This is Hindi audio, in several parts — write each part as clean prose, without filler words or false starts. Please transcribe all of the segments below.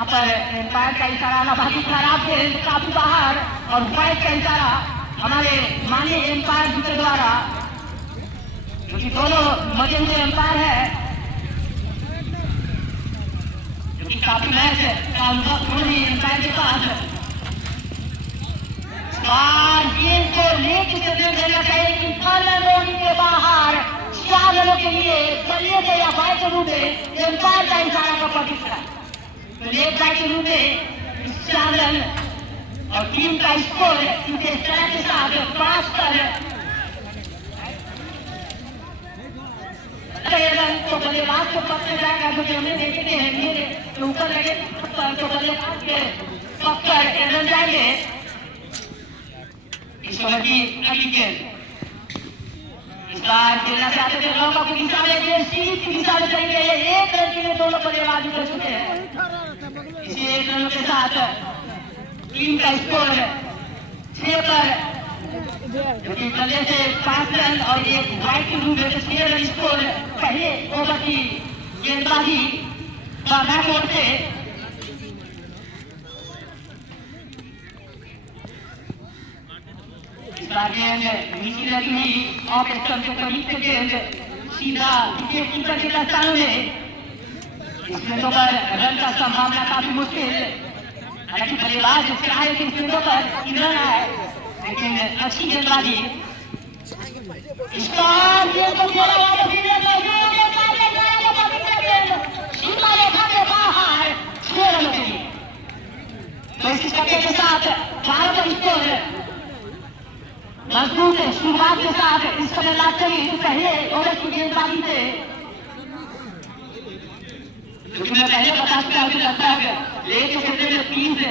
यहाँ पर एम्पायर का इशारा नवाजी खराब गेंद काफी बाहर और वाइड का इशारा हमारे माननीय एम्पायर जी के द्वारा, जो कि दोनों मजे हुए एम्पायर है, जो कि काफी मैच का अनुभव थोड़ी एम्पायर के पास। गेंद को लेके चलने देना चाहिए कि के बाहर 4 रनों के लिए बल्ले से या बाई के रूप में एम्पायर का इशारा का प्रतीक्षा। तो लेट बाई के रूप में 4 रन और टीम का स्कोर इनके स्ट्राइक के साथ 5 पर रन तो बल्लेबाज को पकड़ जाएगा, जो कि हमने देखे हैं मेरे ऊपर लगे तो बल्लेबाज के पकड़ रन जाएंगे। इस ओवर की अगली गेंद इस बार खेलना चाहते थे लोगों की दिशा में, सीरीज की दिशा में चलेंगे। एक रन के लिए दोनों बल्लेबाज उतर चुके हैं। इसी 1 रन के साथ टीम का स्कोर 6 पर, जो कि बल्ले से 5 रन और एक वाइड के रूप में 6 रन स्कोर पहले ओवर की गेंदबाजी बाधा मोड़ से। गेंद नीचे लगी हुई ऑफ स्टंप के करीब से गेंद सीधा विकेट कीपर के दस्तानों में। इस गेंदों पर रन का संभावना काफी मुश्किल, हालांकि बल्लेबाज चाहे कि इस गेंदों पर रन आए, लेकिन अच्छी गेंदबाजी। इस बार गेंद को खेला हुआ सीमा रेखा के बाहर 6 रनों के लिए। तो इस छक्के के साथ 12 पर स्कोर मजबूत शुरुआत के साथ इस समय लाभ करी पहले ओवर की गेंदबाजी से, क्योंकि मैं पहले बता चुका मुझे लगता है लेट के खेलने में 30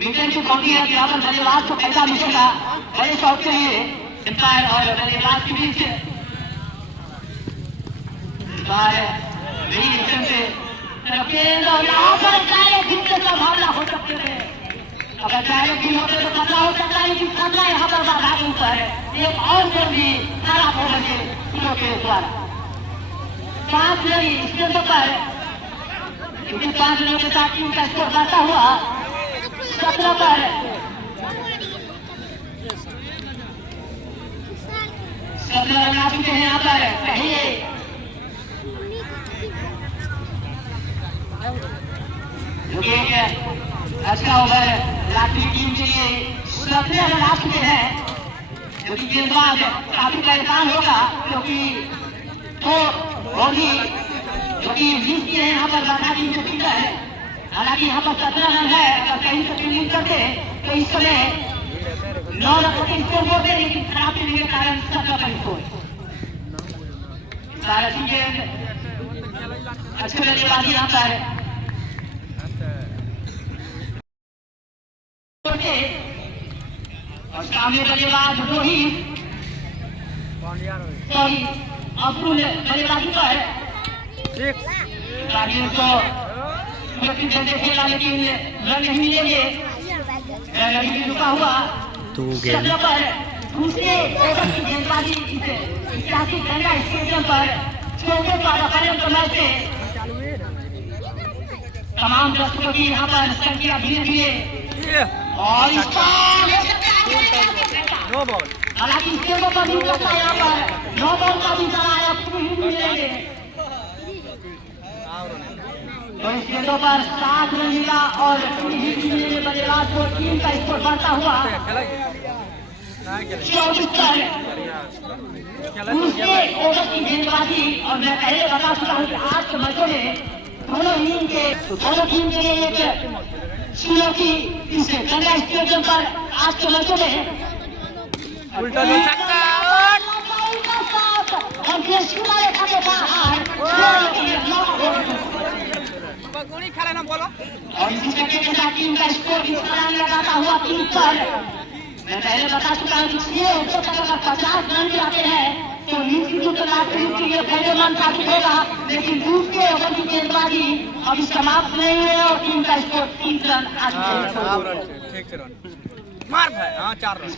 मीटर की बाउंड्री है, यहाँ पर बल्लेबाज को पैसा मिलेगा बड़े शॉट के लिए। एम्पायर और बल्लेबाज के बीच मेरी से संभावना हो सकते थे। अगर चाहे भी होते तो पता हो सकता है कि खतरा यहाँ पर बाधा के ऊपर है। एक और जल्दी खराब हो लगे फूलों के द्वारा 5 रन इस गेंदों पर, क्योंकि 5 रनों के साथ टीम का स्कोर बढ़ता हुआ 17 पर। 17 रन आ चुके हैं यहाँ पर पहले। अच्छा ओवर लाठी टीम के लिए 17 रन आ चुके हैं, जो कि गेंदबाज काफी परेशान होगा, क्योंकि तो होगी जो कि 20 के यहाँ पर बाधा टीम के फील्डर है। हालांकि यहाँ पर 17 रन है, अगर कहीं से फील्डिंग करते तो इस समय 9 रन के स्कोर बोलते, लेकिन खराब फील्डिंग के कारण 17 का स्कोर। अच्छी गेंद, अच्छी बल्लेबाजी यहाँ पर और सामने बल्लेबाज रोहित अब्दुल बल्लेबाजी पर खेला, लेकिन रन नहीं मिलेंगे। रन अभी रुका हुआ पर दूसरे ओवर की गेंदबाजी ऐतिहासिक गंगा स्टेडियम पर छोटे मैच से तमाम दर्शकों की यहाँ पर संख्या धीरे धीरे और हालांकि इसके ऊपर भी लगता है यहाँ पर 9 बॉल का भी आया मिलेंगे। तो इस गेंदों पर 7 रन मिला और बल्लेबाज को टीम का स्कोर बढ़ता हुआ 24 पर। दूसरे ओवर की गेंदबाजी, और मैं पहले बता चुका हूँ कि आज के मैचों में दोनों टीम के लिए एक चुनौती इस गंगा स्टेडियम पर आज के मैचों में उल्टा और फिर सीमा रेखा के बाहर और इसी चक्के के साथ टीम का स्कोर इस तरह लगाता हुआ 3 पर। मैं पहले बता चुका हूँ कि ये अगर 50 रन भी आते हैं तो के लिए फायदेमंद साबित होगा, लेकिन दूसरे ओवर की गेंदबाजी अभी समाप्त नहीं है और टीम का स्कोर 3 रन आ चुके हैं। मार भाई, हाँ 4 रन।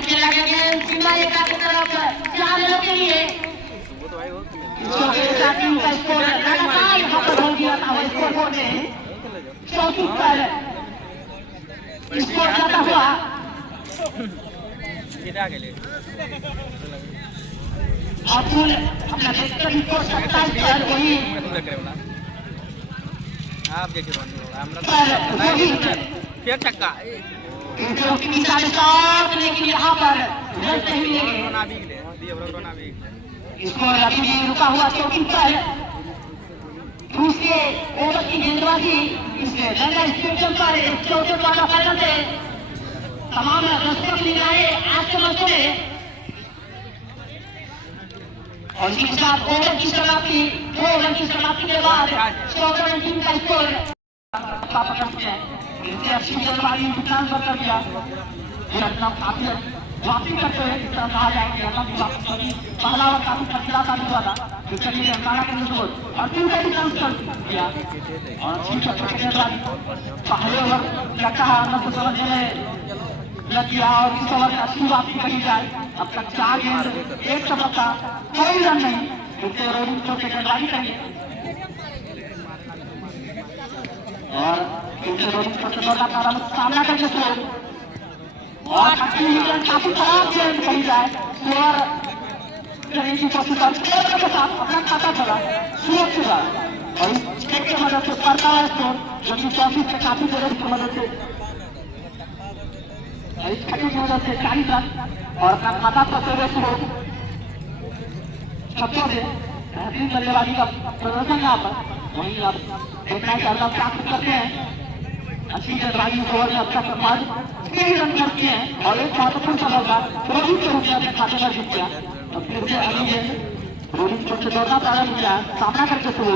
खेला गया गेंद सीमा रेखा की तरफ 4 रनों के लिए। टीम का स्कोर लगातार यहाँ पर हो गया था स्कोर बोर्ड में। चौकी पर स्कोर जाता हुआ अतुल अपना बेहतर स्कोर 27 पर वही आप जैसे फिर छक्का की साढ़े सात, लेकिन यहाँ पर रन नहीं लगे। स्कोर अभी भी रुका हुआ चौकी पर। दूसरे ओवर की गेंदबाजी इसमें गंगा स्टेडियम पर चौथे क्वार्टर फाइनल में तमाम दर्शक निगाहे आज के मैचों में और इसके साथ ओवर की समाप्ति, 2 ओवर की समाप्ति के बाद 14 रन टीम का स्कोर इनसे अच्छी गेंदबाजी विकलांग कर दिया। काफी वापसी करते हुए इस तरह कहा जाएगा पहला ओवर काफी खतरा साबित हुआ था, चलिए हमारा और 3 का विकलांग कर दिया और अच्छी गेंदबाजी पहले ओवर क्या कहा मतलब समझने में लग गया और इस ओवर में अच्छी वापसी करी जाए। अब तक 4 गेंद 1 सफलता, कोई रन नहीं, क्योंकि रोहित छोटे गेंदबाजी करिए और क्योंकि रोहित छोटे का सामना करके और काफी खराब गेंद करी जाए स्कोर करने की कोशिश के साथ अपना खाता चला सुरक्षित हुआ और इस छेक की मदद से करता है स्कोर जो कि 34 से काफी देर की मदद से इस छक्के की मदद से 40 रन और अपना खाता करते हुए शुरू छक्कों से बेहतरीन बल्लेबाजी का प्रदर्शन यहाँ पर। वहीं अब देखना है कि प्राप्त करते हैं अच्छी गेंदबाजी ओवर में अब तक रन करती हैं और एक महत्वपूर्ण सफलता रोहित के रूप में अपने खाते में जीत गया। अब फिर से अगली गेंद रोहित छोड़ से दौड़ना प्रारंभ किया, सामना करके शुरू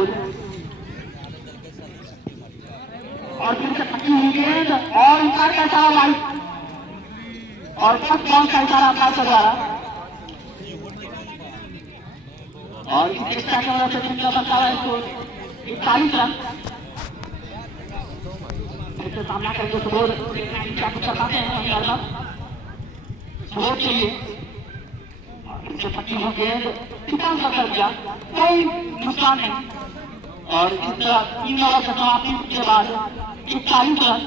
और फिर से पक्की हुई गेंद और इनकार का इशारा लाइट और फर्स्ट बॉल का इशारा अपार के द्वारा और इस एक्स्ट्रा की वजह से टीम का बनता है इसको 41 रन से सामना करके सुबोध क्या कुछ करते हैं सुबोध चाहिए इससे पट्टी हो गेंद किसान कर दिया, कोई नुकसान नहीं और इस तरह 3 ओवर से समाप्ति के बाद 41 रन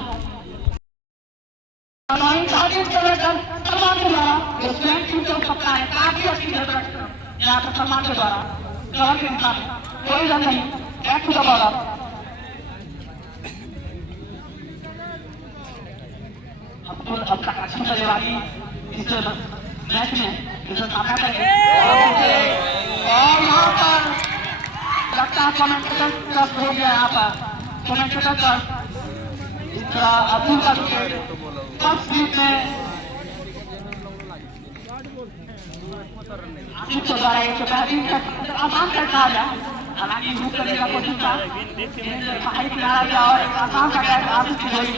सलमान के द्वारा जो स्वयं टीम को सकता है काफी अच्छी यहाँ पर सलमान के द्वारा कवर के इंसान कोई रन नहीं, बैक टू द बॉलर अब तक अच्छी बल्लेबाजी इस मैच में सामना करेंगे और यहाँ पर लगता है कमेंटेटर ट्रस्ट हो गया। यहाँ पर कमेंटेटर ट्रस्ट इस तरह अब्दुल का फर्स्ट वीक में आसिफ के द्वारा एक बेहतरीन आसान कर कहा जाए, हालांकि रूप करने का कोशिश था सहायक किनारा गया और एक आसान का कैच आसिफ की हुई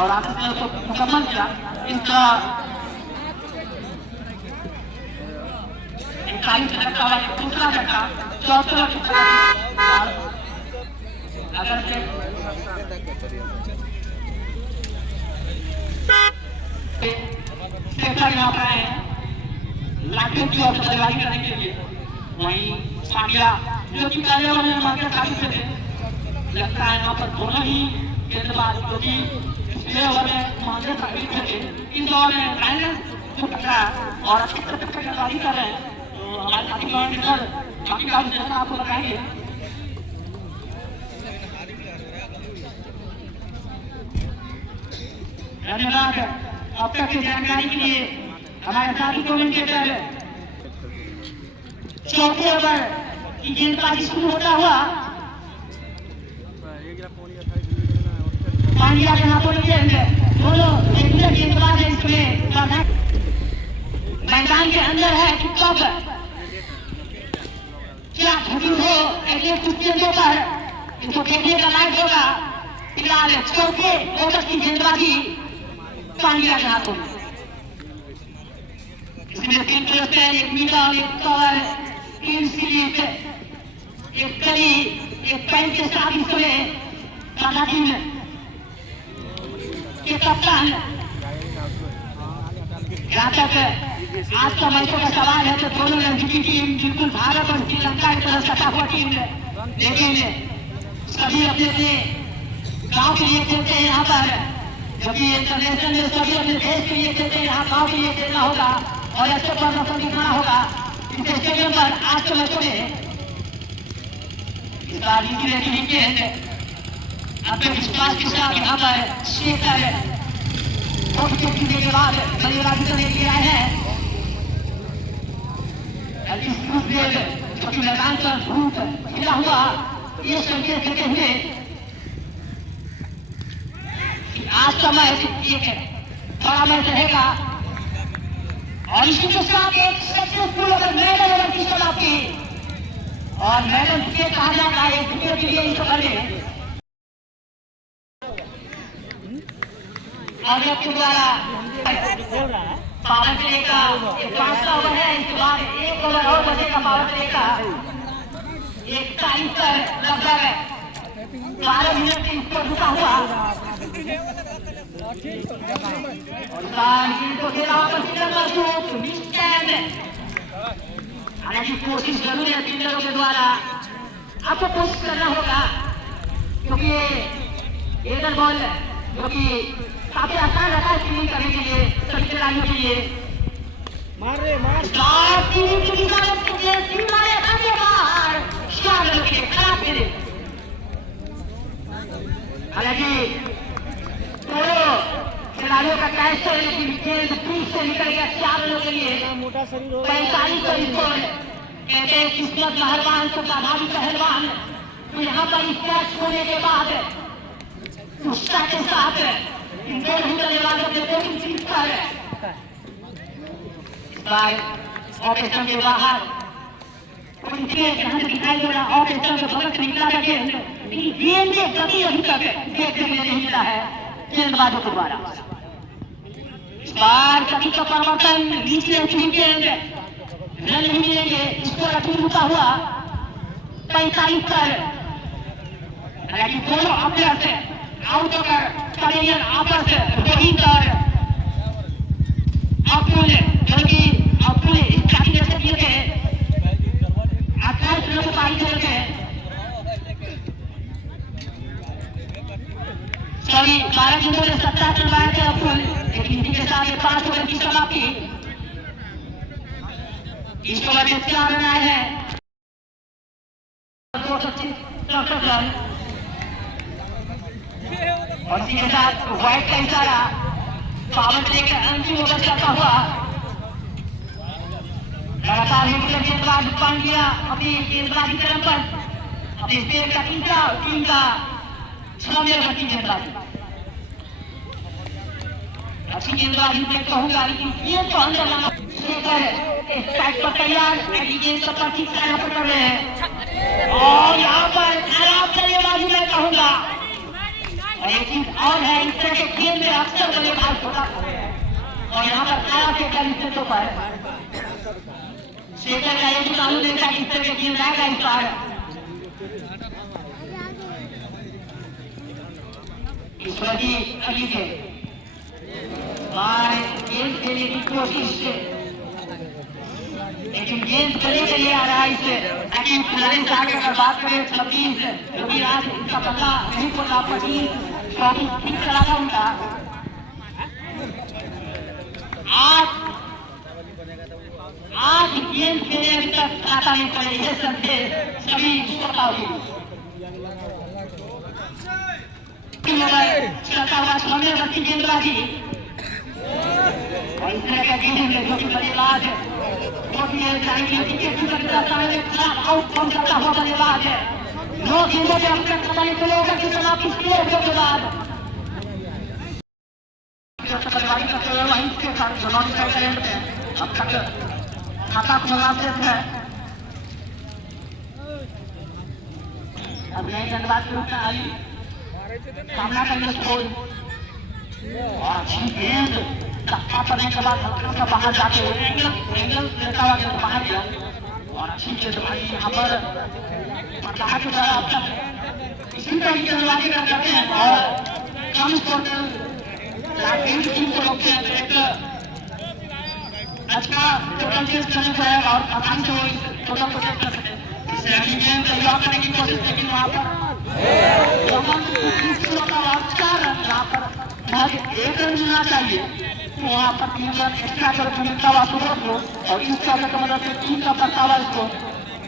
और आसिफ ने उसको मुकम्मल किया। इस तरह 41 रन का दूसरा झटका 74 अगर यहाँ पर आए लाखों की और बल्लेबाजी करने के लिए, वहीं पांड्या जो कि पहले ओवर में मार्केट काफी थे, लगता है यहाँ पर दोनों ही गेंदबाज जो कि पिछले ओवर में मार्केट काफी थे, इस ओवर में लाइनर जो टकरा और अच्छी तरह से गेंदबाजी कर रहे हैं। तो हमारे साथी कमेंटेटर बाकी का विश्लेषण आपको बताएंगे। धन्यवाद अब तक की जानकारी के लिए हमारे साथी कमेंटेटर। चौथे ओवर की गेंदबाजी शुरू होता हुआ पांड्या के हाथों में गेंद, दोनों रेगुलर गेंदबाज है, इसमें मैदान के अंदर है कि कब क्या घटी हो ऐसे कुछ गेंदों पर इसको देखने का लायक होगा। फिलहाल चौथे ओवर की गेंदबाजी पांड्या के हाथों में, इसमें 3 पुरस्कार, 1 मीटर, 1 कवर, 3 स्लिप, 1 कड़ी, 1 पैंट के साथ इसमें काला टीम के कप्तान। जहाँ तक आज का मैचों का सवाल है तो दोनों रणजी टीम बिल्कुल भारत और श्रीलंका की तरह सटा हुआ टीम, लेकिन सभी अपने अपने गाँव के लिए खेलते हैं यहाँ पर, जो कि इंटरनेशनल में सभी अपने देश के लिए खेलते हैं। यहाँ गाँव के लिए खेलना होगा और अच्छे प्रदर्शन दिखाना होगा इस स्टेडियम पर आज के मैचों में। इस बार जीती रहती विकेट अपने विश्वास के साथ यहाँ पर शेखर और विकेट गिरने के बाद बल्लेबाजी करने के लिए आए हैं। इस ग्रुप में जो कि मैदान पर धूप खिला हुआ ये संकेत देते हुए कि आज का मैच एक बड़ा मैच रहेगा और इसी के साथ एक सक्सेसफुल अगर मेडल अगर की समाप्ति और मेडल के कहा जाता है एक विकेट के लिए इस ओवर में और आपके द्वारा पावर प्ले का 5वां ओवर है। इसके बाद एक ओवर और बचेगा पावर प्ले का। 41 पर लगभग 12 मिनट के ऊपर रुका हुआ और इनको खेला वापस निकलना हालांकि कोशिश जरूर है फील्डरों के द्वारा। आपको कोशिश करना होगा क्योंकि एयर बॉल जो कि काफी आसान रहता है फील्डिंग करने के लिए सभी खिलाड़ियों के लिए। मार रे मार हालांकि दोनों खिलाड़ियों का कैच है लेकिन गेंद पीछ से निकल गया 4 रनों के लिए। 45 पर स्कोर कहते हैं किस्मत मेहरबान तो प्रभावी पहलवान। तो यहाँ पर इस कैच होने के बाद उत्साह के साथ ऑपरेशन के बाहर दिखाई दे रहा ऑपरेशन के बगल से निकला था गेंद में गति अभी तक देखने के लिए नहीं मिला है गेंदबाजों के द्वारा। इस बार गति का परिवर्तन नीचे गेंद रन नहीं मिलेंगे। स्कोर अभी रुका हुआ 45 पर। हालांकि दोनों अभ्यर्थी आउट होकर करेंगे आपस रोहित और अब्दुल जो कि अब्दुल इस काफी जैसे किए थे 28 रनों को पारी कर गए। सॉरी 12 गेंदों में 27 रन बनाए थे अब्दुल लेकिन इसी के साथ 5 ओवर की समाप्ति। इस ओवर में 4 रन आए हैं 264 रन और इसी के साथ व्हाइट का इशारा पावर प्ले के अंतिम ओवर चलता हुआ लगातार रेगुलर गेंदबाज पांड्या अपनी गेंदबाजी क्रम पर अपने टीम का 6 नंबर की गेंदबाजी अच्छी गेंदबाजी मैं कहूंगा लेकिन ये तो अंदर लाना स्ट्राइक पर तैयार गेंद पर ठीक कर रहे हैं और यहाँ पर खराब बल्लेबाजी मैं कहूंगा। और एक चीज और है इस तरह के खेल में अक्सर बल्लेबाज होता है और यहाँ पर खराब के स्थितियों पर शेखर का ये भी मालूम है कि इस तरह के गेंद आएगा इस बार। ईश्वरी अली के गेंद खेलने की कोशिश लेकिन गेंद गले के लिए आ रहा है इससे ताकि खिलाड़ी से आगे अगर बात करें 26 जो कि आज इसका पता नहीं पता 25 ठीक चला था उनका 8 गेंद खेलने अभी तक खाता नहीं पड़े ये समझे सभी श्रोताओं की चलता हुआ 6 नंबर की गेंदबाजी और इस तरह का गेंद जो कि बल्लेबाज आउटकम करता हुआ बल्लेबाज है 9 गेंदों में अब तक पता नहीं चलेगा कि समाप्ति किए के बाद बल्लेबाजी करते हुए वहीं के साथ अब तक खाता खुला है। अब नए गेंदबाज के रूप में आई सामना करने और अच्छी गेंद धक्का पड़ने के बाद हल्का सा बाहर जाके एंगल लेता हुआ गेंद बाहर गया और अच्छी गेंदबाजी यहाँ पर कहा कि सर अब तक इसी तरह की गेंदबाजी करते हैं और कम स्कोर में टीम को रोकते हैं तो एक अच्छा टोटल चेंज करने को है और आसानी से वो टोटल को चेक कर सकते हैं। इससे अगली गेंद तैयार करने की कोशिश लेकिन वहाँ पर चार रन, यहाँ पर महज 1 रन मिलना चाहिए, तो वहाँ पर 3 रन एक्स्ट्रा करके मिलता हुआ सूरज को, और इस तरह की मदद से टीम का पछतावा इसको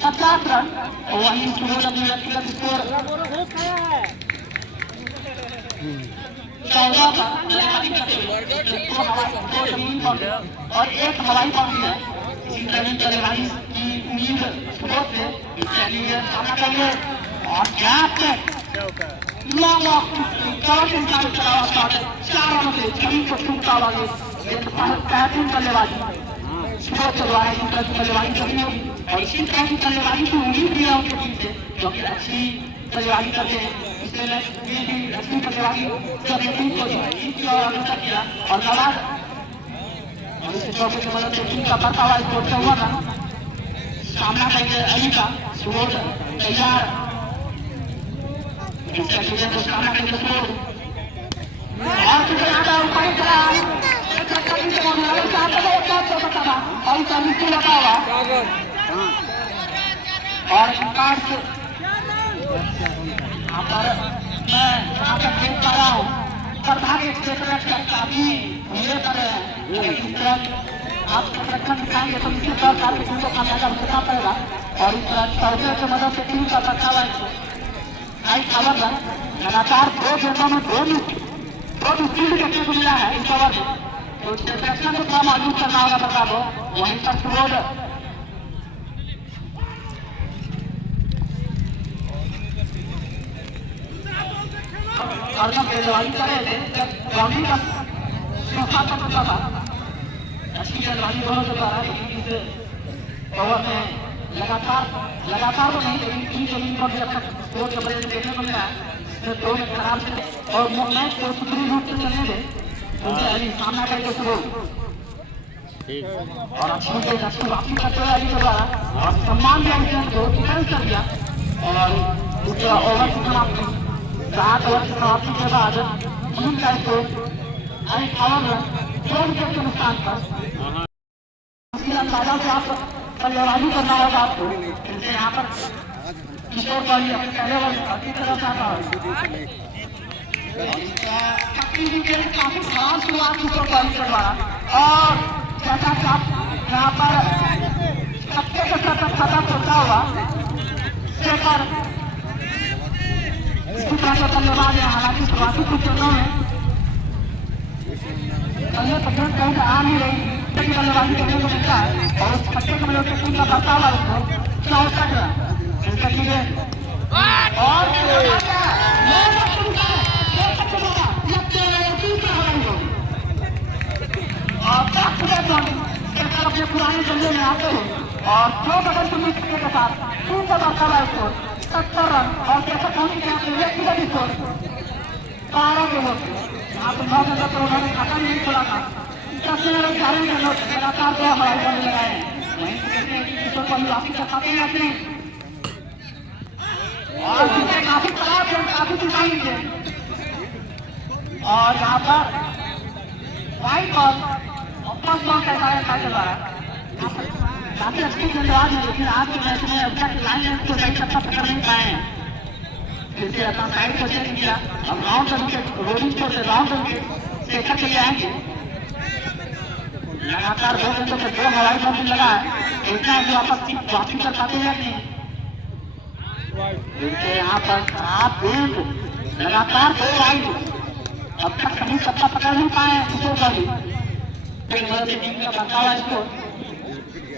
50 रन, और वहीं सूरज अपनी व्यक्तिगत स्कोर 14 पर बल्लेबाजी करते हुए 2 जमीन पर और 1 हवाई बाउंड्री है। इसी तरह बल्लेबाजी की उम्मीद सूरज से चलिए सामना करिए, और क्या लॉन्ग ऑफ चौक इंसान चला हुआ शॉट 4 रनों से जमीन को छूटता हुआ बेहतरीन बल्लेबाजी सूरज के द्वारा इस तरह की बल्लेबाजी करनी होगी, और इसी तरह की बल्लेबाजी की उम्मीद भी है उनकी टीम से, जो कि अच्छी बल्लेबाजी करते हैं। इसमें अच्छी बल्लेबाजी करने टीम को जीत और अग्रसर किया, और नवाज और इस चौके की मदद से टीम का बढ़ता हुआ स्कोर 54 रन। सामना करेंगे अली का, सूरज तैयार, इसका सीजन को सामना करेंगे सूरज, और तुझे आता ऊपर चला और इसका नीचे लगा हुआ, और कार्ड से यहाँ पर मैं यहाँ पर देख पा रहा हूँ प्रभावी क्षेत्र काफी होने पर इस तरह आप संरक्षण दिखाएंगे तो निश्चित तौर पर आपकी टीम को कामयाब होना पड़ेगा, और इस तरह सर्वे की मदद से टीम का पछतावा खबर है। लगातार 2 गेंदों में 2 स्पीड देखने को मिला है इस ओवर में, तो संरक्षण को थोड़ा मौजूद करना होगा बता दो, वहीं पर सूरज और जब गेंदबाजी कर रहे थे जब बाउंड्री का चौथा पकड़ता था, अच्छी गेंदबाजी दोनों के द्वारा, लेकिन इस ओवर में लगातार तो नहीं, लेकिन 3 जमीन पर भी अब तक 2 कमरे देखने को मिला है, इसमें 2 में खराब से और मैच को सुधरी रूप से चलने दे, उनसे अली सामना करके शुरू और अच्छी वापसी करते हुए अली के द्वारा, और सम्मान दिया को डिफेंस कर दिया, और दूसरा ओवर की समाप्ति 7 ओवर की समाप्ति के बाद टीम का स्कोर 2 विकेट के नुकसान पर। अंदाजा से आप बल्लेबाजी करना होगा आपको, जैसे यहाँ पर किशोर पाली अपने पहले ओवर की तरफ आता है, काफी खराब शुरुआत किशोर पाली के द्वारा, और जैसा कि आप यहाँ पर सबके खाता पड़ता हुआ शेखर इसी तरह से बल्लेबाज है, हालांकि शुरुआती कुछ चरणों में पहले पकड़ कहीं आ नहीं रही, बल्लेबाजी करने को मिलता है, और उस छक्के के मदद से टीम का बढ़ता हुआ उसको 64 रन और अपने पुराने जंगल में आते हैं, और 2 बदल के साथ टीम का बढ़ता हुआ स्कोर 70 रन, और कैसे धोनी के व्यक्तिगत स्कोर 12 के होते, यहाँ पर 9 नंबर पर उन्होंने खाता नहीं खोला था, 10 नंबर 4 लगातार 2 हवाई बॉल लगाए हैं, वहीं किशोर पाली वापसी का खाते हैं अपने, और काफी खराब है, काफी चुनाई है, और यहाँ पर वाइट बॉल और फर्स्ट बॉल कैसा है चल रहा है, काफी अच्छी गेंदबाज है, लेकिन आज के मैच में अब तक लाइन को सही सत्ता पकड़ नहीं पाए हैं, जैसे अपना साइड को चेक किया, अब राउंड विकेट रोलिंग से राउंड विकेट शेखर के लिए आएंगे, लगातार 2 गेंदों पे 2 हवाई बॉल लगा है, देखना है कि वापसी कर पाते हैं नहीं, जिनके यहाँ पर खराब गेंद लगातार 2 राइड, अब तक कहीं सत्ता पकड़ नहीं पाए किशोर पाली, टीम का बचावा इसको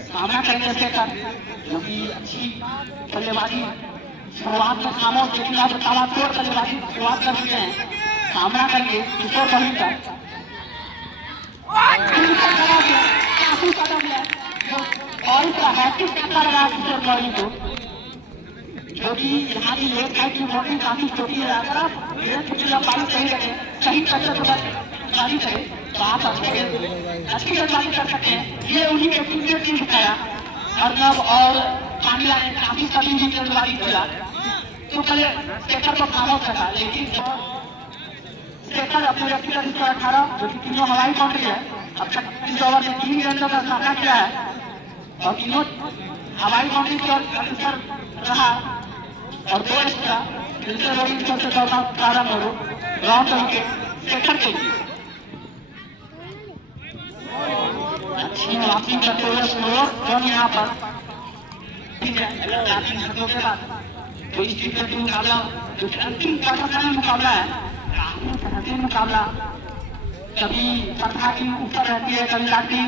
सामना करेंगे शेखर, जो कि अच्छी बल्लेबाजी शुरुआत में खामोश, लेकिन अब ताबड़तोड़ बल्लेबाजी शुरुआत कर चुके हैं, सामना करेंगे किशोर पाली का, काफी कदम है और इसका हैट्रिक करता लगा किशोर पाली को, जो कि यहाँ की लेग साइड की बाउंड्री काफी छोटी है, अगर आप लंबाई सही रखें, सही बल्लेबाजी करें तो आप अच्छी बल्लेबाजी कर सकते हैं। ये उन्हीं के टीम ने दिखाया, अर्नब और पांड्या ने काफी सभी बल्लेबाजी किया, तो पहले शेखर को खामोश रखा, लेकिन शेखर अपने व्यक्तिगत स्कोर 18, जो कि तीनों हवाई बाउंड्री है, अब तक इस ओवर में 3 गेंदों का सामना किया है, और तीनों हवाई बाउंड्री की ओर अग्रसर रहा, और 2 एक्स्ट्रा जिनसे रोलिंग सबसे दौड़ना प्रारंभ हो राउंड करके सेकंड के लिए अच्छी वापसी करते हुए स्लोर रन यहाँ पर ठीक है। बैटिंग हटों के बाद तो इस टी20 मुकाबला जो अंतिम क्वार्टर फाइनल मुकाबला है काफी बेहतरीन मुकाबला। कभी पटना की ऊपर रहती है, कभी लाठी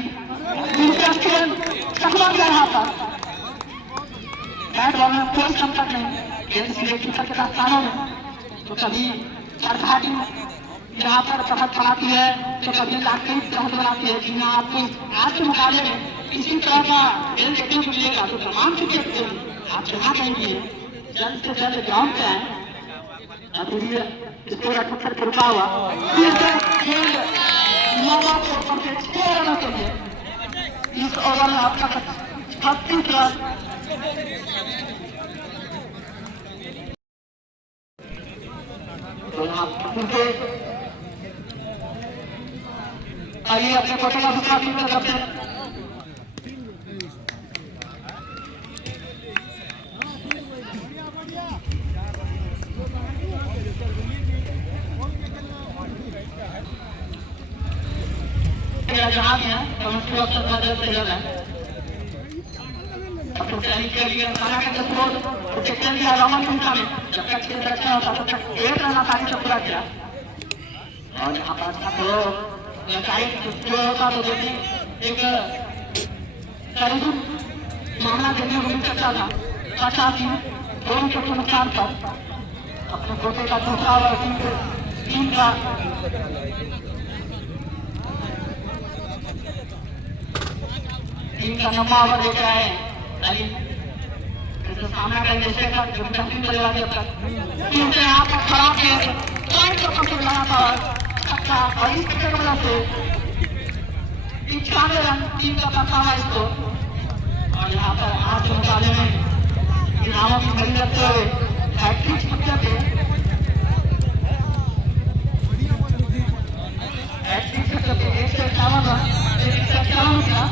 सकवा गया यहाँ पर बैट बॉल में कोई संकट नहीं, गेंद सीधे कीपर के साथ स्थानों में। तो कभी पटना टीम यहाँ पर प्रभाव बनाती है तो कभी लाठी प्रभाव बनाती है। जी हाँ, आपको आज के मुकाबले में इसी तरह का गेंद देखने को मिलेगा। तो तमाम क्रिकेट आप जहाँ कहीं भी जल्द से जल्द ग्राउंड पे आए। स्कोर 78 पर रुका हुआ इस ओवर में आपका 36 रन। तो आइए अपने कोटे का दूसरा टीम करते हैं। जहाँ भी है कमेंट्री ऑप्शन पर जल्द से जल्द है अपने तैयारी के लिए खाना का जब कैप्टन की आराम संख्या में जब तक खेल अच्छा होता तब तक 1 रन आसानी से पूरा किया। और यहाँ पर अच्छा तो जो होता तो देखिए एक करीबी मामला देखने को मिल सकता था। 50 2 विकेट के नुकसान पर अपने कोटे का दूसरा ओवर टीम का टीम का लंबा ओवर देख रहा है अली सामना करेंगे शेखर जो बेहतरीन बल्लेबाजी अब तक टीम से यहाँ पर खराब है पॉइंट को कंप्लीट लगाता है अच्छा। और इस पिक्चर की वजह से 95 रन टीम का परफॉर्मेंस को। और यहाँ पर आज के मुकाबले में इनामों की घड़ी रखते हुए हैट्रिक पिक्चर थे हैट्रिक पिक्चर थे 151 रन 151 था।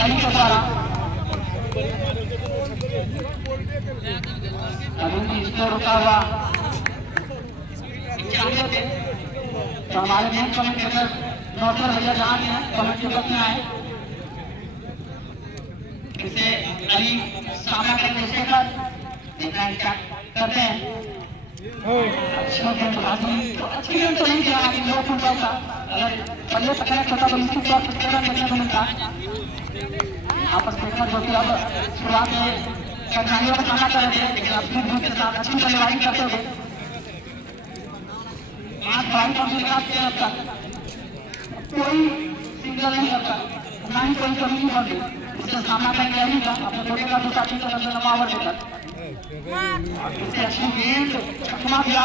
अली के द्वारा अभी इसको रुका हुआ तो हमारे मेन कमेंटेटर नौकर भैया जहाँ भी हैं कमेंट में आए इसे अली सामना करने से कर देखना क्या करते हैं। अच्छा गेंदबाजी अच्छी गेंद तो नहीं किया लेकिन लो फुटबॉल का अगर पहले पकड़ा छोटा तो निश्चित तौर पर 13 देखने को मिलता। यहाँ पर शेखर जो कि अब शुरुआत में कठिनाइयों का सामना कर रहे थे लेकिन अपनी धूप के साथ अच्छी बल्लेबाजी करते हुए 5 बारी का विकास किया अब तक कोई सिंगल नहीं करता ना ही कोई कमी नहीं बन रही। उससे सामना करेंगे अली का अपने छोटे का दूसरा टीम का सबसे लंबा ओवर देकर इसे अच्छी गेंद चकमा दिया।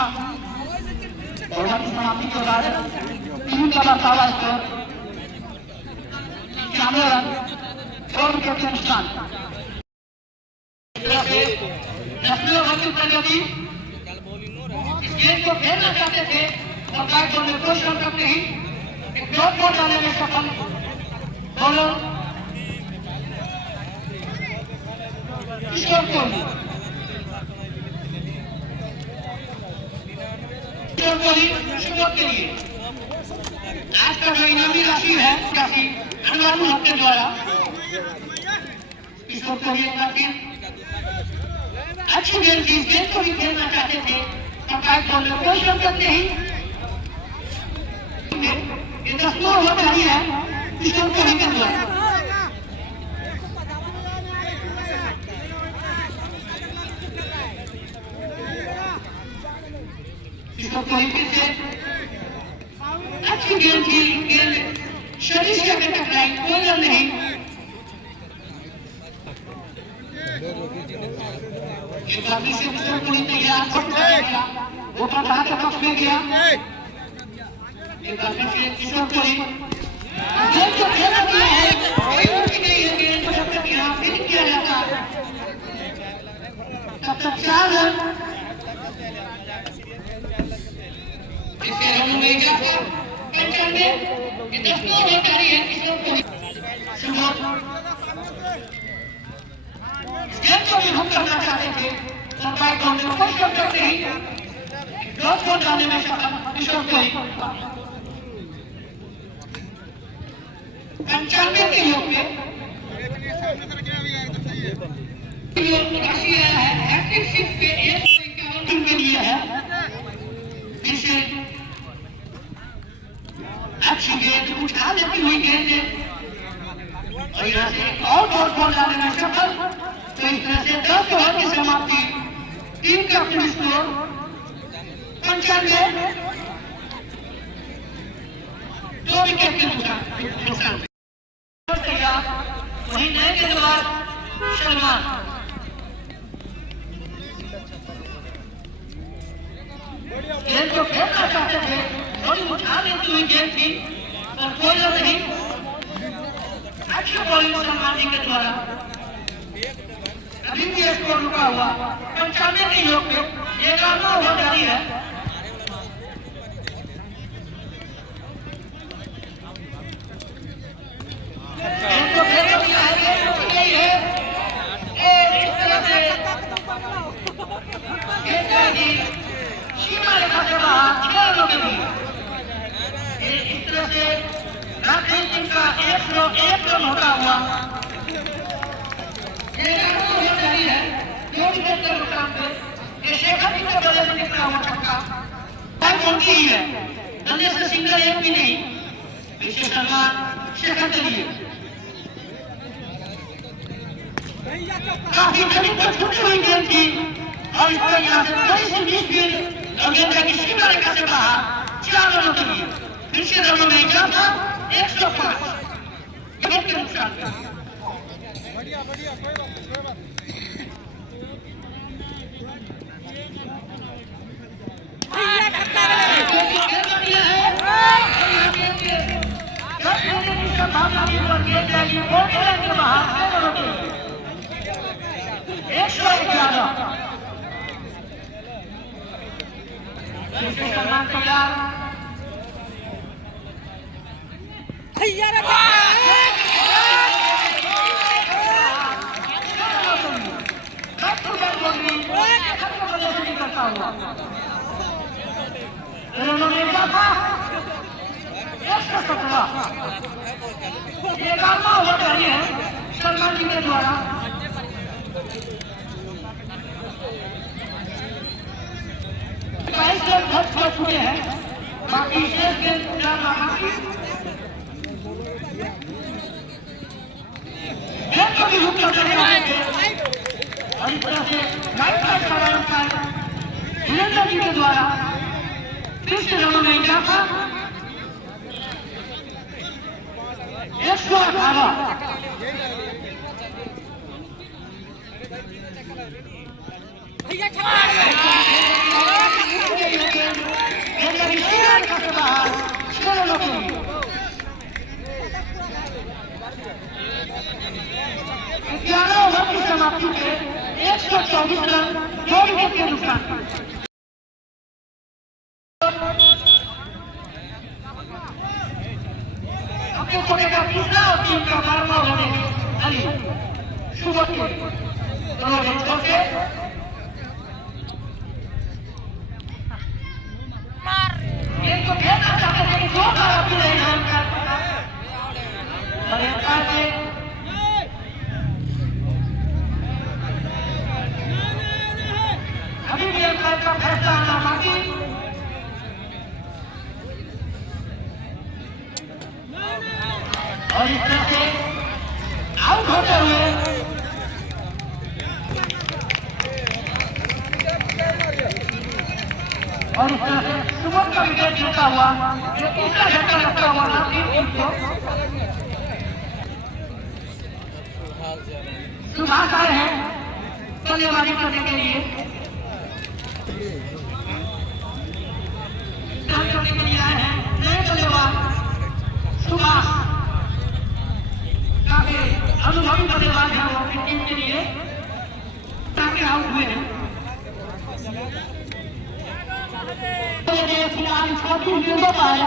ओवर की समाप्ति के बाद टीम का बचावा स्कोर 95 रन 4 विकेट के नुकसान। दसवीं ओवर की प्रगति इस गेंद को खेलना चाहते थे और बैट बॉल में कोई संकट नहीं एक डॉट बॉल डालने में सफल बॉलर किशोर कोहली शुरुआत के लिए आज का जो इनामी राशि है काफी अनुमान आपके द्वारा किशोर कोहली अच्छी गेंद की गेंद को भी खेलना चाहते थे बैट बॉल में कोई संकट नहीं। ये 10वां ओवर जारी है किशोर कोहली के द्वारा। किशोर कोहली फिर से अच्छी गेंद की गेंद शरीर से टकराई कोई रन नहीं। एक बार से किशोर कोहली तैयार वो पर कहाँ तक पहुंच गया। एक बार से किशोर कोहली गेंद को खेला किया है नहीं है गेंद को जब तक यहाँ फिर किया जाता तब तक 4 रन गेम को भी हम करना चाहते थे, सरकार को हमने कोई शब्द नहीं, डॉट को डालने में किशोर कोई 95 के योग पे राशि आया है, एक्टिव सिक्स पे 151 के लिए है, जिससे अच्छी गेंद उठा लेती हुई गेंद और यहाँ से और बॉल डालने में सफल। तो इस तरह से 10 ओवर की समाप्ति, टीम का फिनिश स्कोर 95, 2 विकेट के नुकसान। वही नए गेंदबाज सलमान गेंद को फेंकना चाहते थे, थोड़ी उठा लेती हुई गेंद थी और कोई नहीं, अच्छी बॉलिंग सलमान जी के द्वारा अभी भी स्कोर रुका हुआ 95 के योग पे 11वां ओवर जारी है। गेंद को फेंक दिया है, गेंद उठ गई है, इस तरह से गेंद जाएगी सीमा रेखा से बाहर 6 रनों के लिए। इस तरह से राखी टीम का 101 रन होता हुआ 11वां ओवर जारी है, 2 विकेट के नुकसान पे ये शेखर टीम के बल्ले में निकला हुआ छक्का टाइम होती ही है, बल्ले से सिंगल एक भी नहीं, इसे सलमान शेखर के लिए काफी जमीन पर छूटी हुई गेंद थी और इस पर यहाँ से 20 फीट और गेंद की सीमा रेखा से बाहर 4 रनों के लिए। फिर से रनों में इजाफा 105 विकेट के नुकसान पे। बढ़िया बढ़िया कोई बात सलमान तैयार सलमान जी के द्वारा छूटे हैं, बाकी शेष गेंद को भी रुक कर और इस तरह से राइट साइड का रन पाए धीरेन्द्र जी के द्वारा फिर से रनों में इजाफा 118। समाप्ति के 124 रन 2 विकेट के नुकसान। अपने छोटे का तीसरा और टीम का 12वां होने अली शुभ के दोनों छोड़ के गेंद को फेंकना चाहते थे कि 2 बार अपनी रही है अभी भी अंपायर का फैसला आना बाकी। और इस तरह से आउट होते हुए और इस तरह से सुमन का विकेट गिरता हुआ जो तीसरा झटका लगता हुआ था टीम को सुभाष आए हैं बल्लेबाजी करने के लिए आए हैं नए बल्लेबाज सुभाष काफी अनुभवी बल्लेबाज है वो अपनी टीम के लिए काफी आउट हुए हैं। फिलहाल 34 गेंदों पर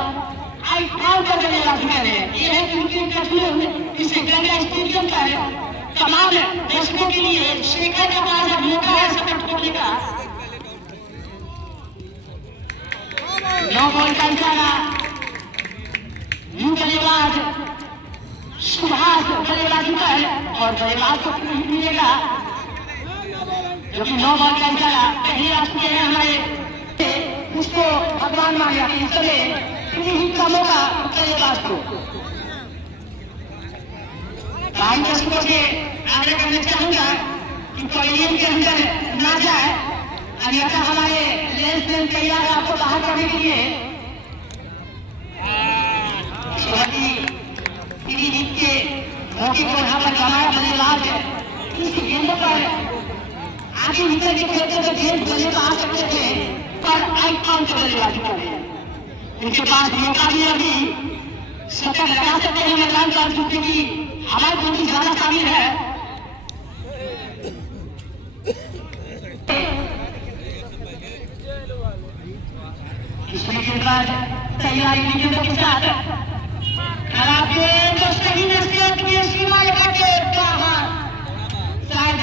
आईकॉन कर बल्लेबाजी करे। ये है क्रिकेट का जुनून, इसे गंगा स्टेडियम पर तमाम दर्शकों के लिए शेखर का पास अब मौका है सकट खोलने का। 9 बॉल का इशारा, न्यू बल्लेबाज सुभाष बल्लेबाजी पर और बल्लेबाज को मिलेगा जो कि 9 बॉल का इशारा। पहले राष्ट्रीय है हमारे, उसको भगवान मान गया इस समय फ्री हिट का मौका बल्लेबाज को। भाई दर्शकों से आग्रह करना चाहूंगा कि पवेलियन के अंदर ना जाए, अन्यथा हमारे लेंसमैन तैयार है आपको बाहर करने के लिए। फ्री हिट के मौके को यहाँ पर हमारा बल्लेबाज इस गेंद पर आगे निकल के खेलते हुए गेंद बल्ले पर आ सकते थे, पर आईकॉन से बल्लेबाजी कर रहे हैं। इनके पास मौका भी अभी शतक लगा सकते हैं मैदान पर, क्योंकि हमारी पूरी ज्यादा शामिल है। इसमें के बाद तैयारी विकेटों के साथ खराब गेंद सही नसीहत की सीमा लेकर के बाहर, शायद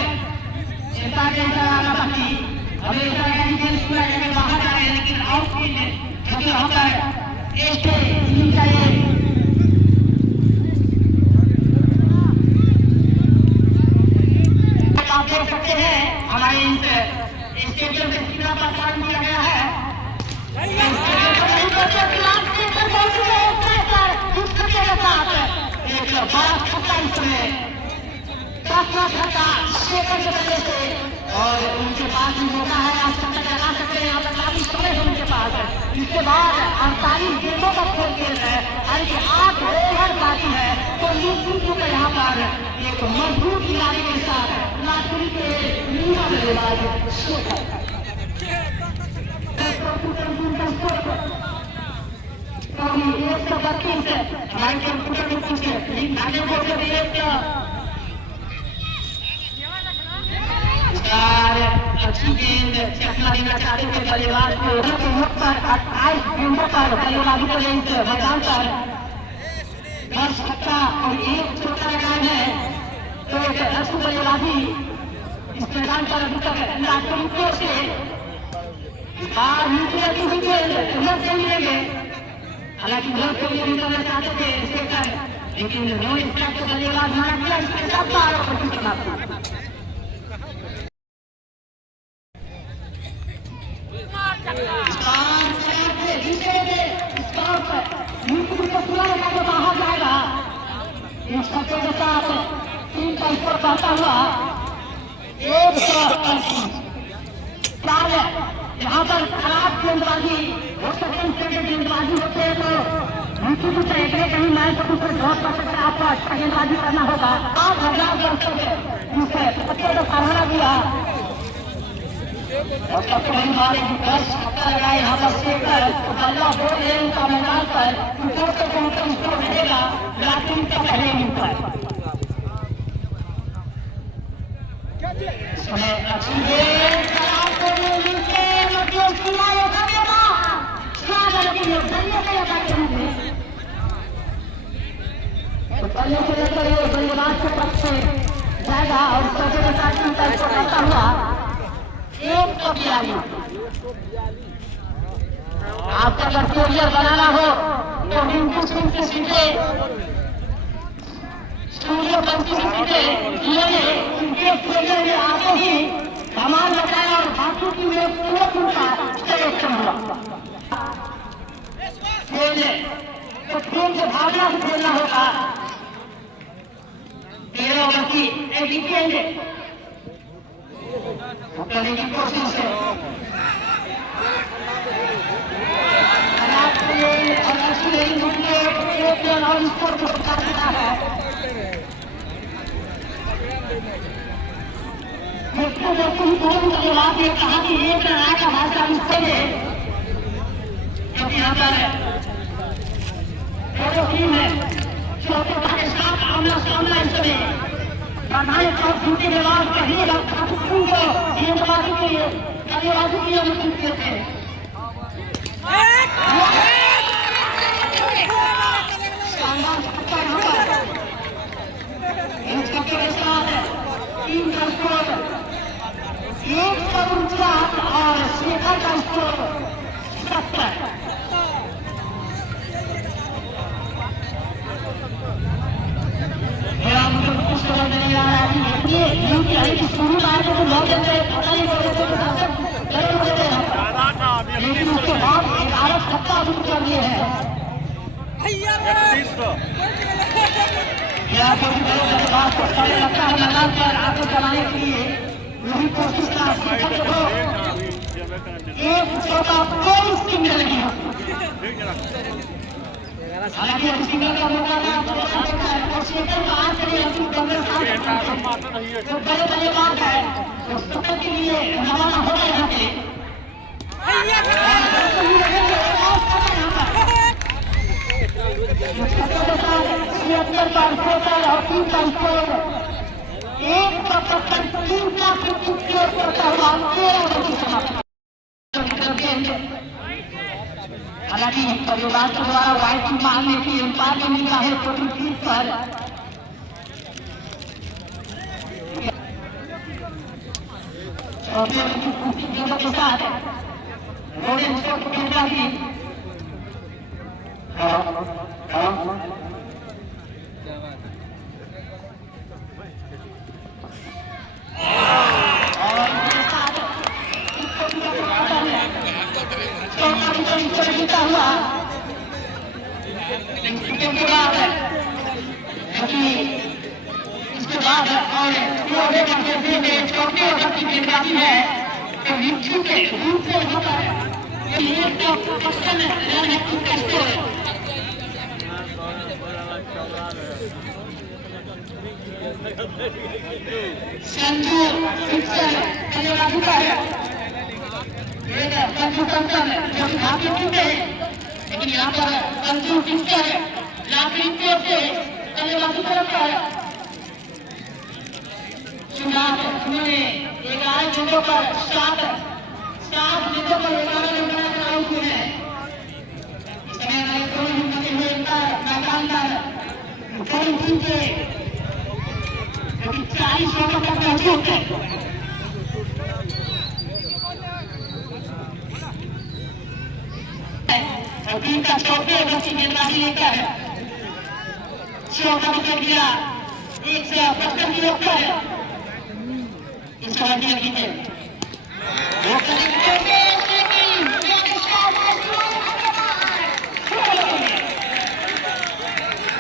चिंता के आना बाकी अभी इस तरह का गेंद पूरा जगह बाहर जा रहे हैं, लेकिन आउटफील्ड क्योंकि वहां पर एस्टे इनिंग चाहिए। आप देख सकते हैं हमारे इस स्टेडियम में सीधा प्रसारण किया गया है। एक बड़ा छक्का इसमें 10 छक्का शेखर के बल्ले से, और उनके पास भी मौका है, आप छक्का लगा सकते हैं। यहाँ पर काफी समय है उनके पास। इसके बाद 48 गेंदों का खेल खेल है, यानी 8 ओवर बाकी है। तो निश्चित है यहाँ पर एक मजबूत खिलाड़ी के साथ लाटरी के नीला बल्लेबाज शेखर। कभी 132 हमारे कंप्यूटर में पूछे आगे बोलते अच्छी गेंद चकमा देना चाहते थे बल्लेबाज को। पर 28 गेंदों पर बल्लेबाजी को मैदान पर 10 छक्का और 1 चौका लगाए हैं। तो एक अच्छी बल्लेबाजी इस मैदान पर अभी तक लाटों से बाहर नीचे मिलेंगे। हालांकि लोग को भी करना चाहते थे शेखर, लेकिन नो स्ट्राइक को बल्लेबाज मारा गया। इसके साथ बाहर जाएगा। इस छक्के के साथ 3 का स्कोर बढ़ता हुआ 135। यहाँ पर खराब गेंदबाजी हो सकती है, गेंदबाजी होते हैं तो उनकी कुछ कहीं मैच को ड्रॉप कर सकते हैं। आपको अच्छा गेंदबाजी करना होगा। 8,000 दर्शक जिसे सबसे तो सराहना दिया और सबसे बड़ी बात है 10 छक्का लगाए यहाँ पर शेखर। बल्ला बोल रहे उनका मैदान पर ऊपर से पहुंचकर उसको मिलेगा लाटरी का पहले इनिंग पर। इसमें अच्छी गेंद बल्ले से लेकर ये बल्लेबाज के पक्ष से जाएगा और चौथे के साथ करता हुआ 142। आपको अगर कैरियर बनाना हो तो रिंकू सिंह के सीधे स्टूडियो पंची सीधे जिन्होंने कैरियर में आते ही धमाल लगाया और बाकी की में पूरा का सिलेक्शन हुआ। तो खेल के भावना से खेलना होगा। 13 ओवर की एक विकेट करने की कोशिश है और स्कोर को बता देता है। बल्लेबाज ने कहा कि 1 रन का भाषा इससे क्योंकि यहाँ पर टीम है चौथे के साथ आमना सामना इस समय बधाई और दूसरे बल्लेबाज पहले गेंदबाजी के लिए बल्लेबाजी की अनुमति देते हैं। या कोई बात को सारे लगता है मैदान पर आगे चलाने के लिए वही कोशिश का एक चौका कोई स्किम नहीं है। हालांकि सिंगल का मौका है और सेकंड का आज के लिए अंतिम बंदे जो बड़े बड़े बात है उस सफर के लिए रवाना हो गए यहाँ पे और 3 का स्कोर 155 का स्कोर करता हुआ 13 रन की समाप्ति। हालांकि परिवार के द्वारा वाइड की मांगने की अंपायर ने मिला है 43 पर के साथ रोडें स्कोर की केंद्र की जीता हुआ इसके बाद इसके बाद और चौथे ओवर की गेंदबाजी है तो रिंचू के रूप से यहाँ पर संजू फिक्सर बल्लेबाजी का है संजू कंसन जो कि हाथ में टूटे लेकिन यहाँ पर संजू फिक्सर लाखरी की ओर से बल्लेबाजी करता है। शुरुआत उन्होंने 11 गेंदों पर 7 गेंदों पर 11 रन बनाकर आउट हुए हैं। इस समय हमारे दोनों हिम्मतें हुए मैदान पर दोनों टीम के 40 रनों तक पहुंचे होते हैं। और टीम का चौथे ओवर की गेंदबाजी लेकर चौका विकेट गिरा 155 की ओर पर इस कबड्डी की टीम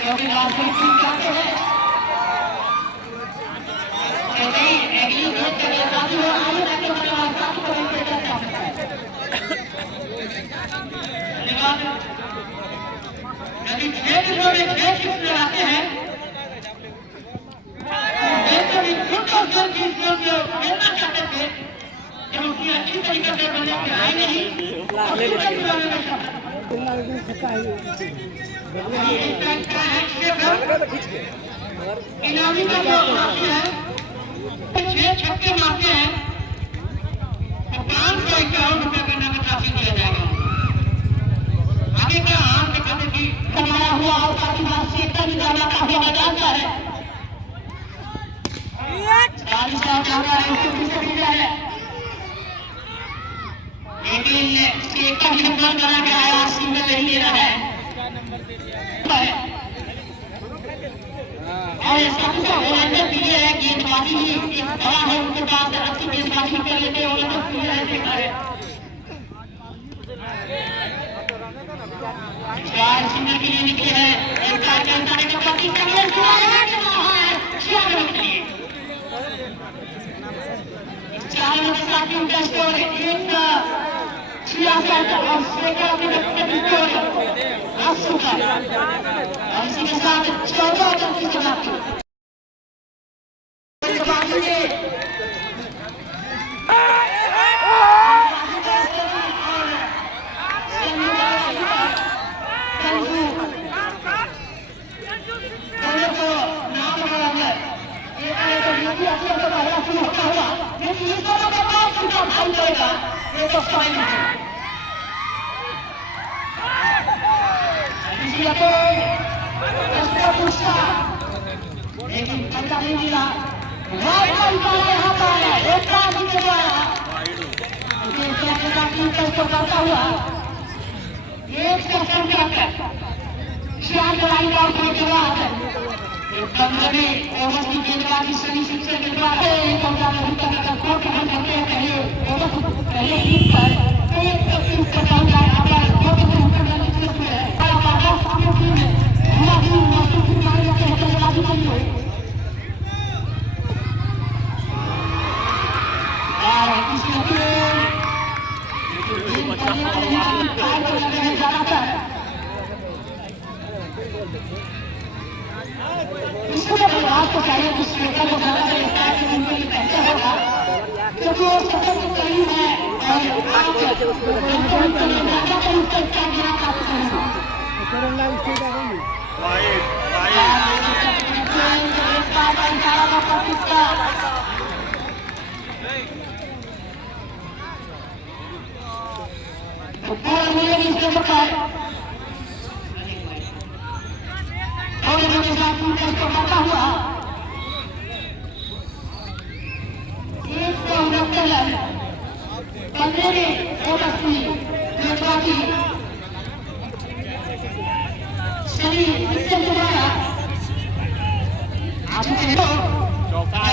क्योंकि लास्ट टीम चाहते हैं अगली गेंद के लिए काफी हो आगे जाके हमारे काफी करेंगे यदि खेल आते हैं खेलना चाहते थे जब उसकी अच्छी तरीके से बने के आए नहीं इनामी का जो मारते हैं 6 छक्के मारते हैं तो 551 रुपये का नगद राशि दिया जाएगा। आगे क्या आम दिखाने की हमारा हुआ और काफी बात से एकदम ज्यादा काफी मैदान का है 40 का चाहता है उसको पीछे भी है लेकिन एक का हिम्मत बना के आया सिंगल नहीं ले रहा है और सबसे ओलंपिक प्लेयर है गेंदबाजी ही एक बड़ा है उनके पास अच्छी गेंदबाजी कर लेते हैं ओलंपिक प्लेयर है देखा है चार सिंगल के लिए निकले हैं एक चार के अंतर के बाकी चलिए चार रन के लिए 4 रन के साथ उनका स्कोर 166 और सेकंड मिनट के स्कोर 80 का और इसी के साथ 14 रन की समाप्ति। लेकिन पता नहीं मिला यहाँ पर एक बार के द्वारा करता हुआ 1 सेकंड के अंदर 4 लड़ाई आउट होने के बाद 15वें ओवर की गेंदबाजी सनी शिक्षक के द्वारा कोर्ट में करते हैं पहले टीम पर एक करता हुआ इसको जब आपको चाहिए उस पेपर को ज्यादा लगता है कि उनके लिए बेहतर होगा क्योंकि वो सफर के करीब है और आप ज्यादा कर उसका क्या गिरा प्राप्त करेंगे इशारा का प्रतिष्ठा पूरा मिलेगी इसके ऊपर थोड़े थोड़े साथ में इसको करता हुआ एक सौ उनहत्तर 15 में 80 निर्वाची शनि इसके द्वारा आपको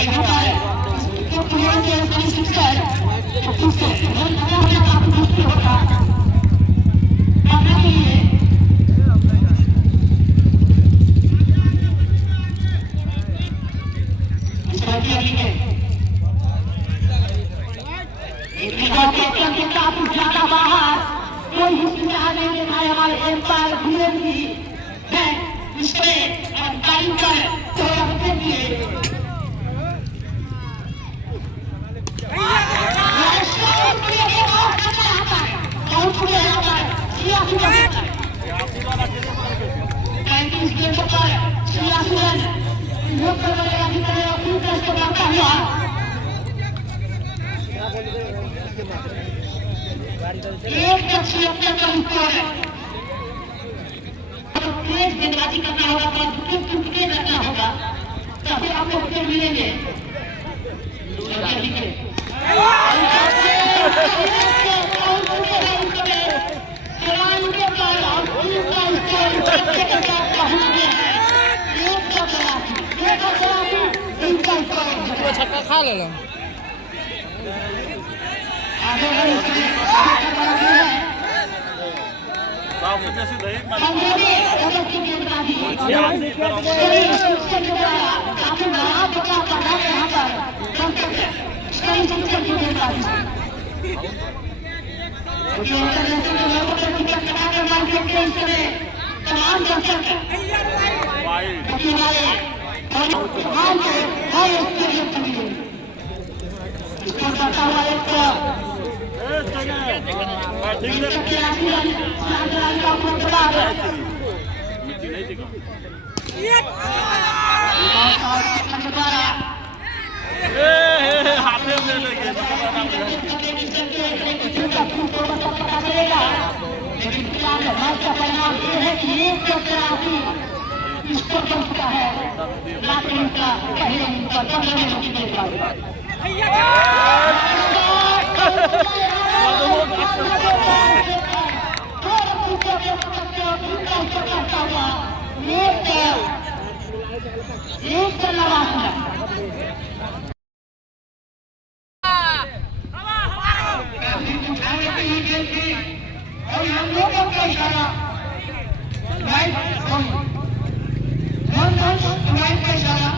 यहाँ पर जो पुराने के सभी शिक्षक उससे बहुत बड़ा होना काफी मुश्किल होगा करने के लिए काफी ज्यादा बाहर कोई हिस्सा नहीं देखा है हमारे एम्पायर घूमे भी है इसमें टाइम पर थोड़ा रखने के लिए एक 76 का स्कोर है तेज गेंदबाजी करना होगा तो टुकड़े रखना होगा तभी आपको विकेट मिलेंगे छक्का खा ले लो तमाम दर्शक करता हुआ एक परिणाम ये है कि 183 इसको पहुंचता है लाखों का पहले पर 15 मिनट और हम लोगों का इशारा राइट राइट का इशारा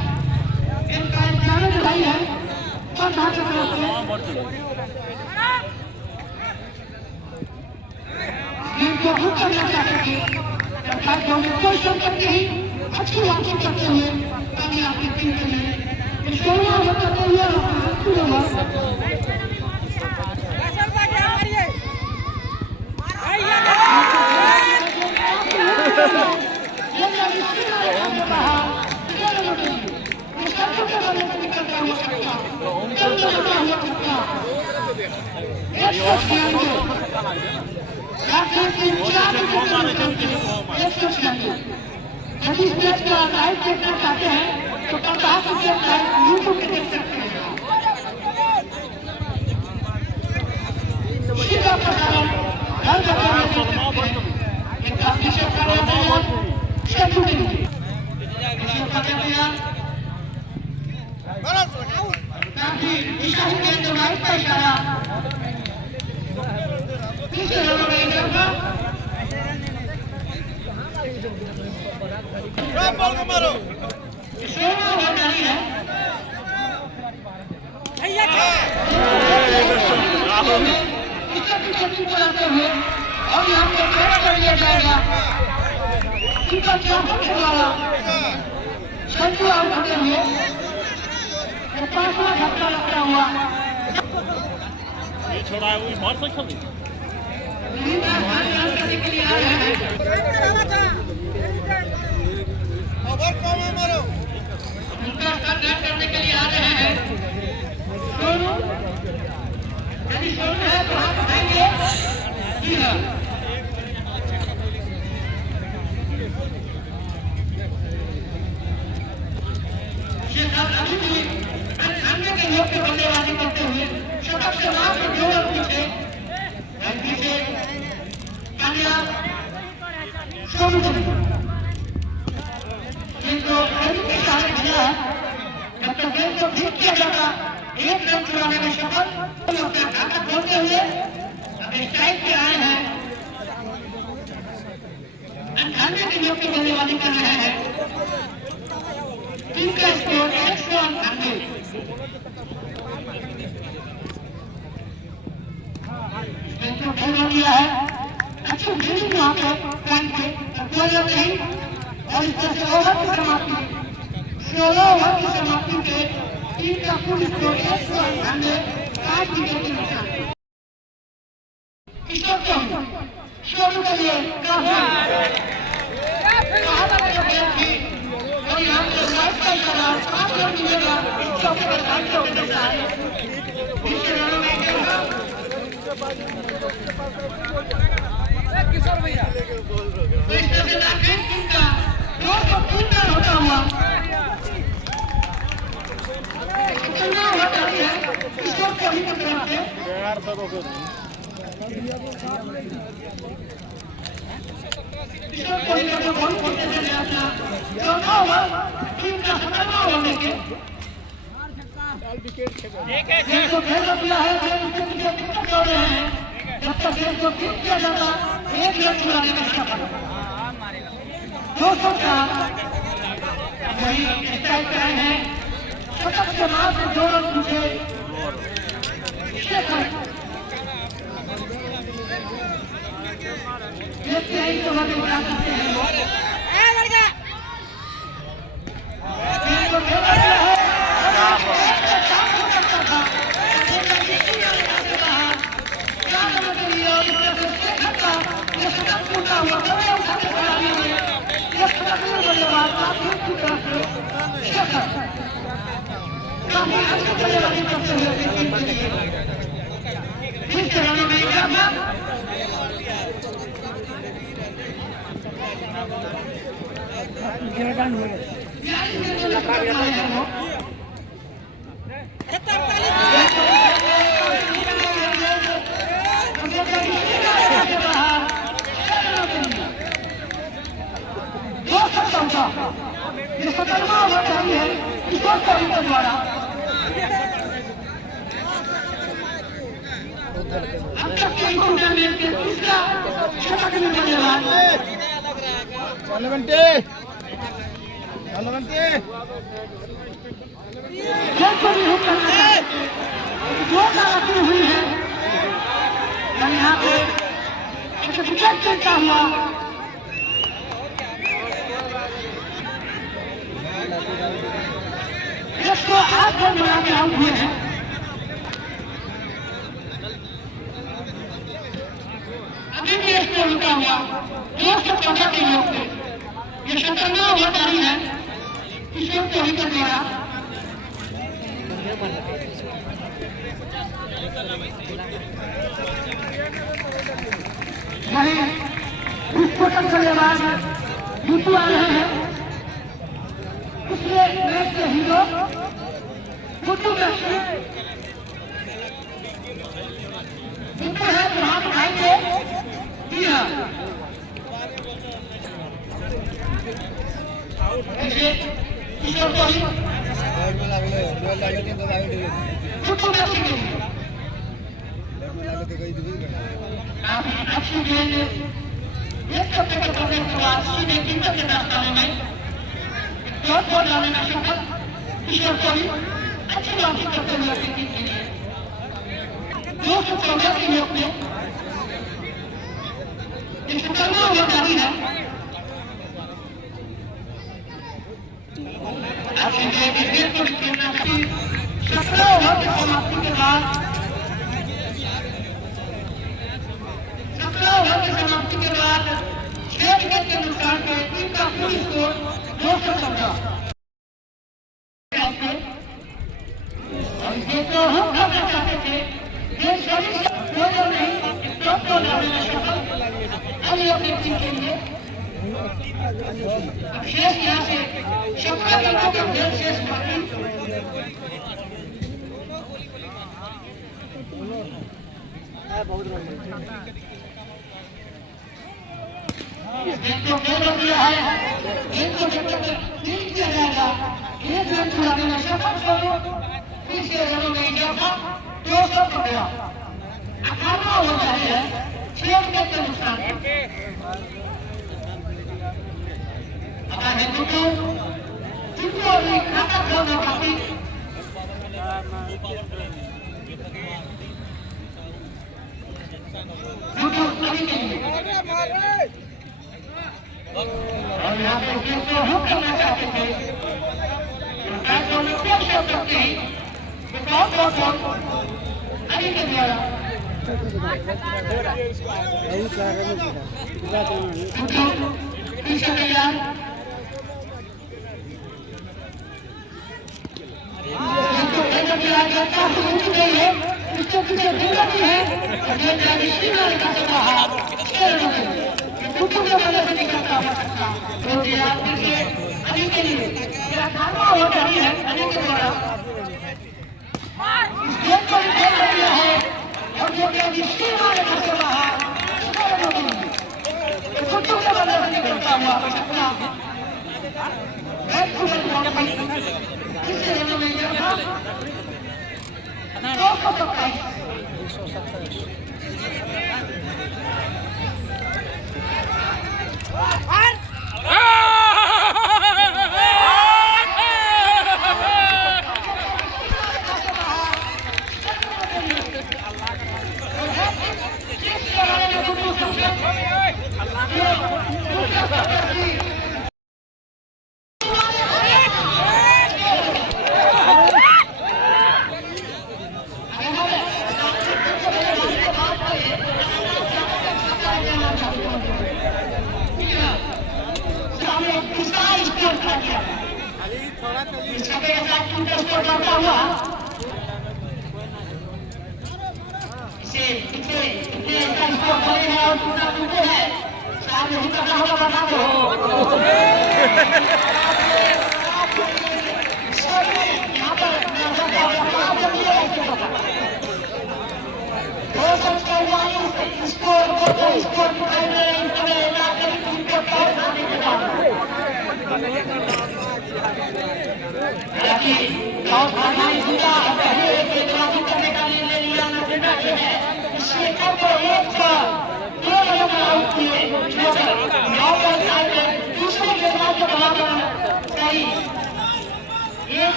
इनका इशारा जो भाई है सब भाग जिनको हुक करना चाहते थे सरकार को कोई संकट नहीं अच्छी बातें करते हुए ताकि आपकी टीम के लिए सोना करते हुए यदि स्टेज का लाइव देखना चाहते हैं तो 50 रुपये लाइव यूट्यूब पे देख सकते हैं सीधा प्रसारण हर जगह में मारो सेटिंग कराते हुए और यहाँ पे खड़ा कर लिया जाएगा। इनका चापर के द्वारा संजू आउट होते हुए 5वां धक्का लगता हुआ ये छोड़ा है वो मार सकता नहीं। करने के लिए आ रहे हैं। और कौन है मारो? उनका स्टार्ट करने के लिए आ रहे हैं। सोनू, यदि सोनू है तो हाथ उठाएंगे। जी हाँ। ये सब अभी भी अन्य के योग पे बल्लेबाजी करते हुए शतक से मात्र 2 रन पीछे कामयाब सोनू जिनको के साथ मिला है। जब तक गेंद को ठीक किया जाता 1 रन चुराने में सफल अपना खाता खोलते हुए अब स्ट्राइक पे आए हैं। 98 के योग की बल्लेबाजी कर रहे हैं। टीम का स्कोर 198। गेंद को खेल दिया है। अच्छी फील्डिंग वहाँ पे पॉइंट पे कोई नहीं और इस तरह से ओवर की समाप्ति 16 ओवर की समाप्ति पे टीम का कुल स्कोर 198 5 विकेट के नुकसान। सोनू के लिए काफी और यहाँ पे लाइफ का इशारा 5 रन मिलेगा इस चौके पर 5 चौके के साथ 20 रनों में किशोर भैया तो इस तरह से दाखिल टीम का 203 रन होता हुआ कितना होता है किशोर कोहली की तरफ से किशोर कोहली का जो बॉल खेलते चले अपना 14वां ओवर टीम का 17वां ओवर लेके गेंद को खेल दिया है। गेंद के दिक्कत हो रहे हैं। जब तक गेंद को ठीक किया जाता 1 रन चुराने में सफल। 200 का वही स्ट्राइक कर रहे हैं। शतक के मात्र 2 रन पीछे देखते हैं इस ओवर में बना सकते हैं। गेंद को खेल दिया है। ये 17वां ओवर जारी है किशोर कोहली के द्वारा। अब तक के इस टूर्नामेंट के तीसरा शतक में बल्लेबाज गेंद को भी हिट करना चाहते हैं। 2 रन हुई है और यहाँ पे एक विकेट गिरता हुआ इसको 8 रन बना के आउट हुए हैं। अभी भी इसको रुका हुआ 214 के योग पे ये 17वां ओवर जारी है किशोर कोहली के द्वारा। वही विस्फोटक बल्लेबाज जीतू आ रहे हैं। पिछले मैच के हीरो गुड्डू मैसी जिनको है तो हाथ उठाएंगे। जी हाँ किशोर कोहली गुड्डू मैसी के लिए काफी अच्छी गेंद एक चक्कर के पकड़ने के बाद सीधे 3 चक्कर के रास्ते में शॉट बॉल डालने में सफल किशोर कोहली अच्छी बातचीत करते हुए टीम के लिए 214 के योग में करना हुआ जारी है। आपके लिए को खेलना 17 ओवर की समाप्ति के बाद 17 ओवर की समाप्ति के बाद 6 विकेट के नुकसान पे टीम का कुल स्कोर 214। और ये तो हम करना चाहते थे, ये सभी कोई नहीं टॉप को लाने में सफल अभी अपनी टीम के लिए शेष यहाँ से 17 रनों का खेल शेष बाकी। गेंद को खेल दिया है, गेंद को जब तक नहीं किया जाएगा एक रन छुड़ाने में सफल हो फिर से रनों में इंडिया का 215 18 हो जाते हैं 6 विकेट के नुकसान। अगर जिनको अभी खाता खोलना बाकी अभी के लिए और यहाँ पे जिनको हम करना चाहते थे करते ही अभी के द्वारा पीछे तैयार है उसके पीछे दिक्कत है और ये जारी का बाहर कुछ से निकलता हो सकता तो अभी के लिए मेरा खाना हो जारी है अभी के द्वारा इस गेम को खेल रही है और जो कि सीमा रेखा से बाहर कुछ से निकलता हुआ सकता किसी रनों में था 227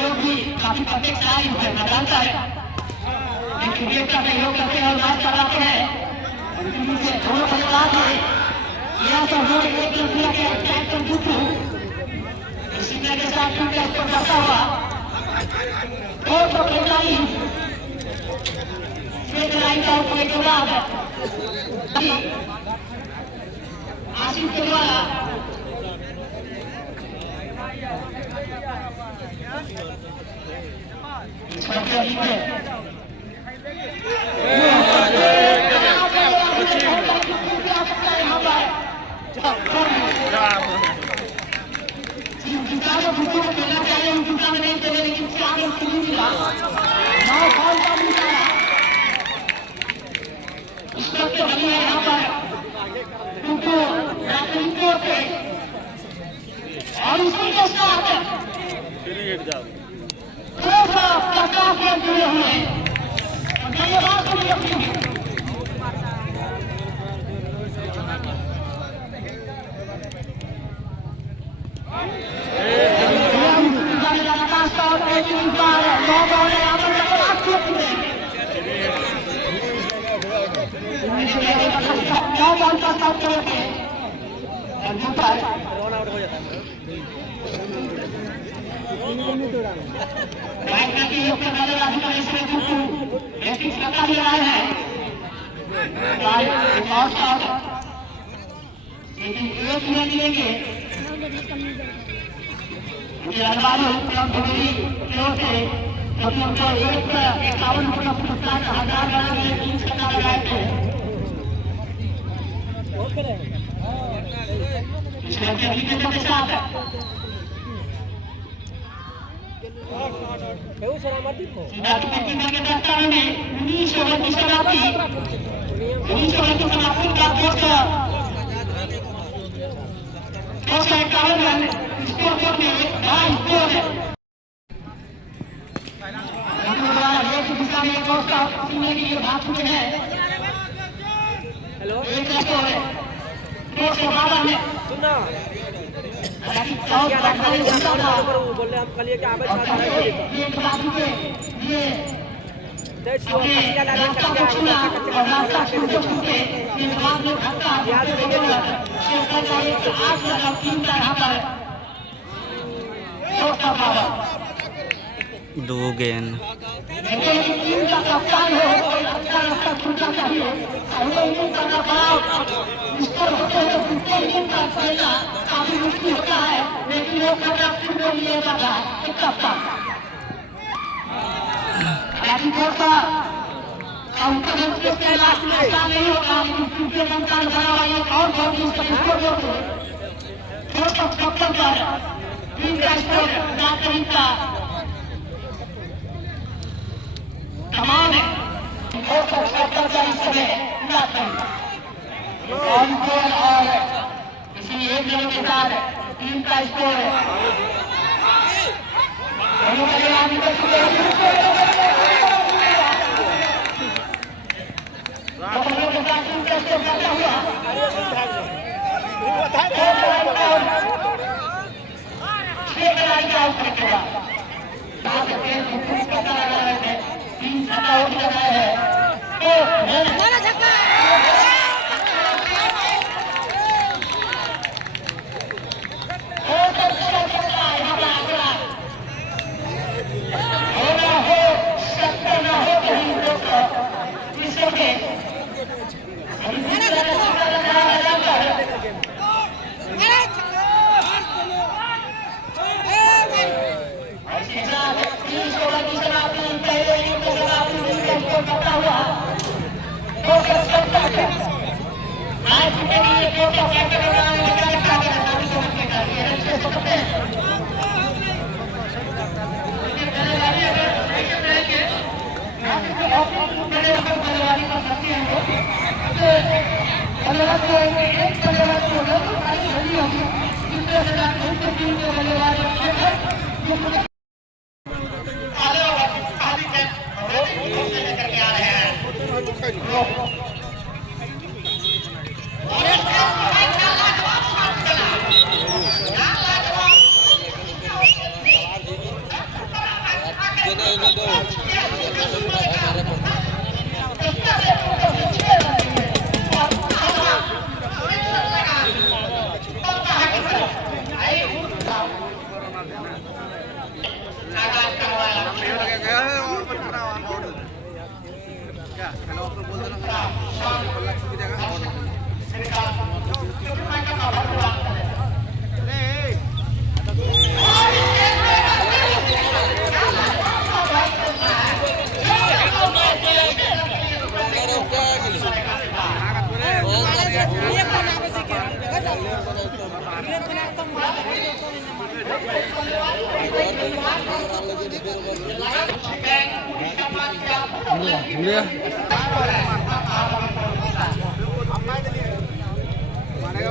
लोग भी काफी प्रत्यक्ष आए हैं जानता है लेकिन ये का सहयोग करते हैं और मैच कराते हैं दोनों परिवार में यह सब लोग एक दूसरे के कैप्टन जुटू इसी के साथ टूटे पर करता हुआ और तो खिलाड़ी खिलाड़ी का कोई जवाब है आसिफ के द्वारा 250 रन जुड़े हुए हैं। धन्यवाद सुनिए अपनी लेकिन एक मिनट लेंगे एक 51 फुट पुरस्कार 1000 बना के 3 छक्का लगाए थे। के साथ में 19 ओवर की समाप्ति का 251 रन स्कोर में स्कोर दिशा में सीने के लिए भाग चुके हैं। हेलो 212 में बोले हम कल ये क्या दो गेंद टीम का कप्तान हो अच्छा छूटना चाहिए। स्कोर होते हैं टीम का पहला काफी मुश्किल होता है, लेकिन वो खतरा लिए जाता है कप्तान नहीं होगा। बना हुआ एक और बहुत पर टीम का स्कोर का तमाम का इस समय और इसी एक जगह के साथ टीम का स्कोर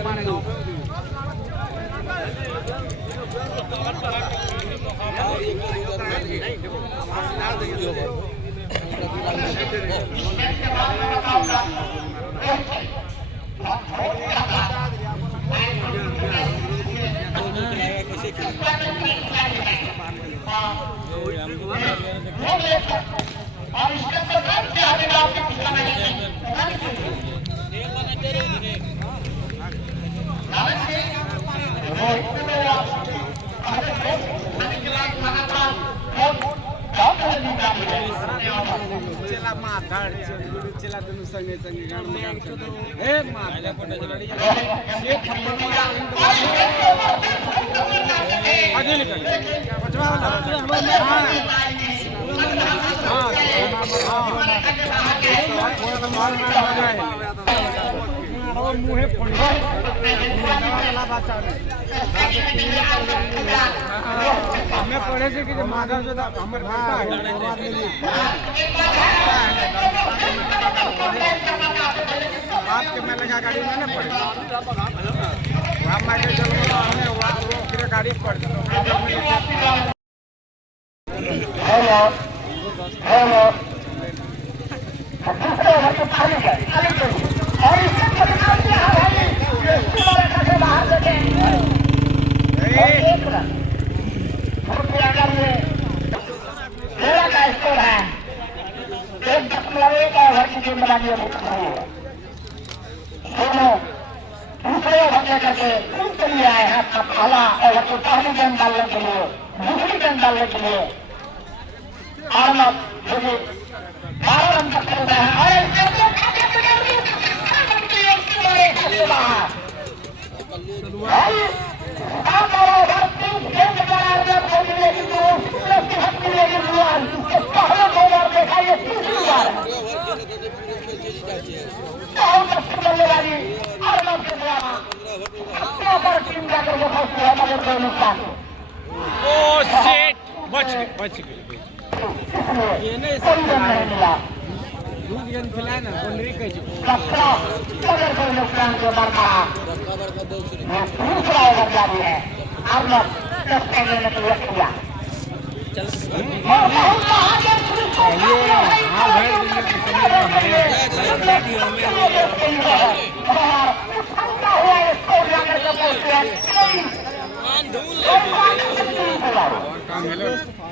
मानेगा और इसके अंदर से आगे आपके चला माथाड चला तुम्ही संगे संगे गाण हे माथ्या पडली शेख थप्पड अजून पचवाला मुहे हमें पढ़े से कि माधव जो हमारे आपके मैं लगा गाड़ी में ना पड़े आप मैं चलो गाड़ी पड़ हेलो हेलो और इसके बाहर लेके मेरा का स्कोर है 1.1 ओवर की गेंद बनानी है दोनों दूसरे ओवर लेकर के फिर चलिए आए हैं अपना पहला ओवर को पहली गेंद डालने के लिए दूसरी गेंद डालने के लिए आर्नब जो कि 12 रन तक खेल रहे हैं और बहुत अच्छी बल्लेबाजी आर्नब के द्वारा अपने ऊपर टीम जाकर के फंसती है मगर कोई नुकसान ओ शिट बच गए ये नहीं कोई रन नहीं मिला दूध गेंद खिलाए ना बाउंड्री कैसे मगर कोई नुकसान के बरका दूसरा ओवर जारी है आर्नब 10 गेंद में तो किया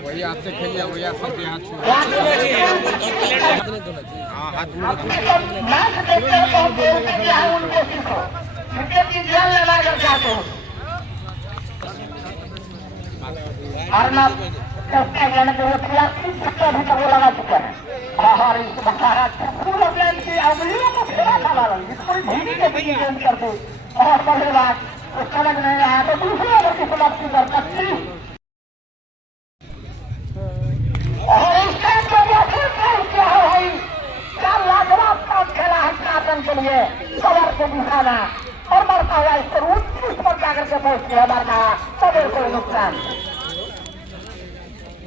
वही आपसे खेलिए वही आपसे हाथ आर्नब अभी तक वो लगा चुके हैं और इस पूरा गेंद की अवलियों को खेला था इसको धीरे के पीछे गेंद करते और पहली बार उस समझ नहीं आया तो दूसरे ओवर की समाप्ति कर सकती और इस टाइम पर क्या है भाई क्या लाजवाब काम खेला है शासन के लिए कवर को दिखाना और बढ़ता हुआ इसको 29 पर जाकर के पहुंच गया मरना सभी कोई नुकसान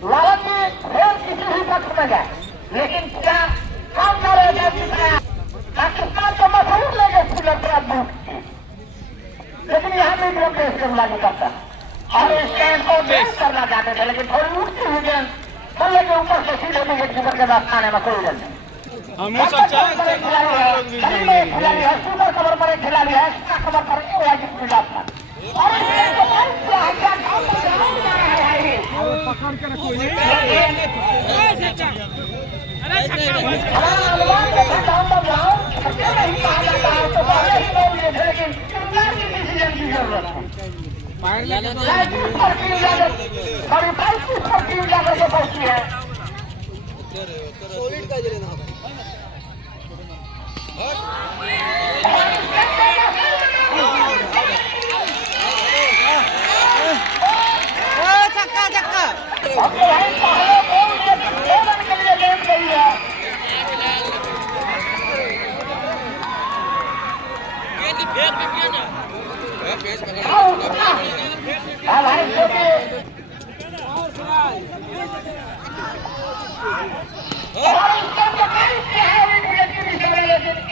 लालच में फिर किसी भी पक्ष में गए लेकिन क्या काम कर रहे दिखाया पाकिस्तान को मशहूर लेके लेकिन यहाँ भी लोग देश के लागू करता और इस गेंद को बेस करना चाहते थे लेकिन थोड़ी उठती हुई गेंद बल्ले के ऊपर से सीधे विकेट कीपर के पास आने में कोई गल नहीं खिलाड़ी है सुपर कवर पर एक खिलाड़ी है इसका कवर पर और पकड़ के रखो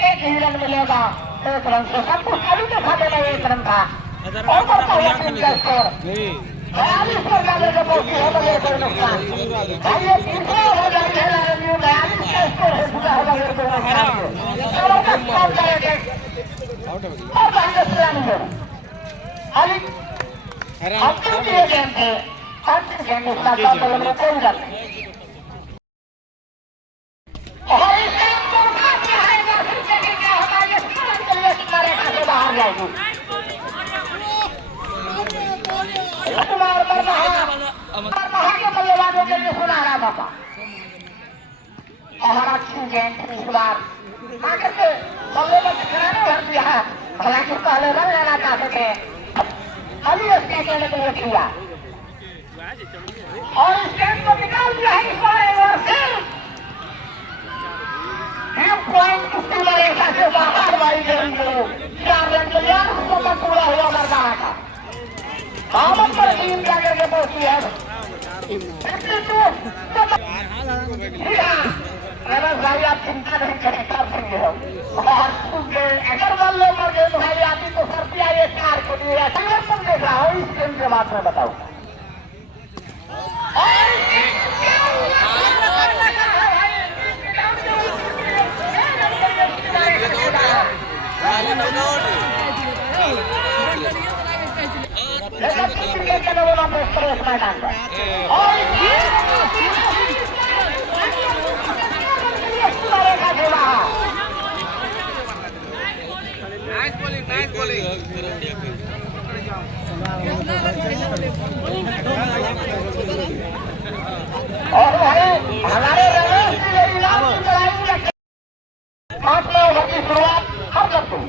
एक ही रन मिलेगा 1 रन से सब कुछ अभी दिखा देना 1 रन था और बढ़ता हुआ टीम का स्कोर 42 पर जाने के पहुंची है तो मेरे को नुकसान भाई ये तीसरा हो जाए खेला रही हूँ 42 का स्कोर है पूरा होगा मेरे को नुकसान जबरदस्त बॉल करेंगे और बाहर से आने अली अंतिम के गेम थे अंतिम गेम में इसका बॉल में कोई गल नहीं और इस गेम को उठा के आएगा फिर देखेंगे क्या होता है ये स्कोर के लिए तुम्हारे खाते बाहर जाएगी कुमार मरमहा के बल्लेबाजों के लिए सुनहरा मौका और अच्छी गेंद थी इस बार आकर के बल्लेबाज खिलाने भर दिया है हालांकि पहले रन लेना चाहते थे अभी उसने खेलने के लिए किया और इस गेंद को निकाल दिया है इस बार एक बार फिर पॉइंट कुश्ती में एक से बाहर वाली गेंद को 4 रन के लिए उसको पूरा हुआ मरमहा का बावन पर टीम जाकर के पहुंची है रमेश भाई आप चिंता नहीं करें कर देंगे हम और अगर मान लो मर गए तो भाई आती तो सर्दी आई 4 के लिए तुम देख रहा हो इस गेम के बाद में बताऊँ मैदान पर और नाइस बॉलिंग और हमारे शुरुआत हम करते हैं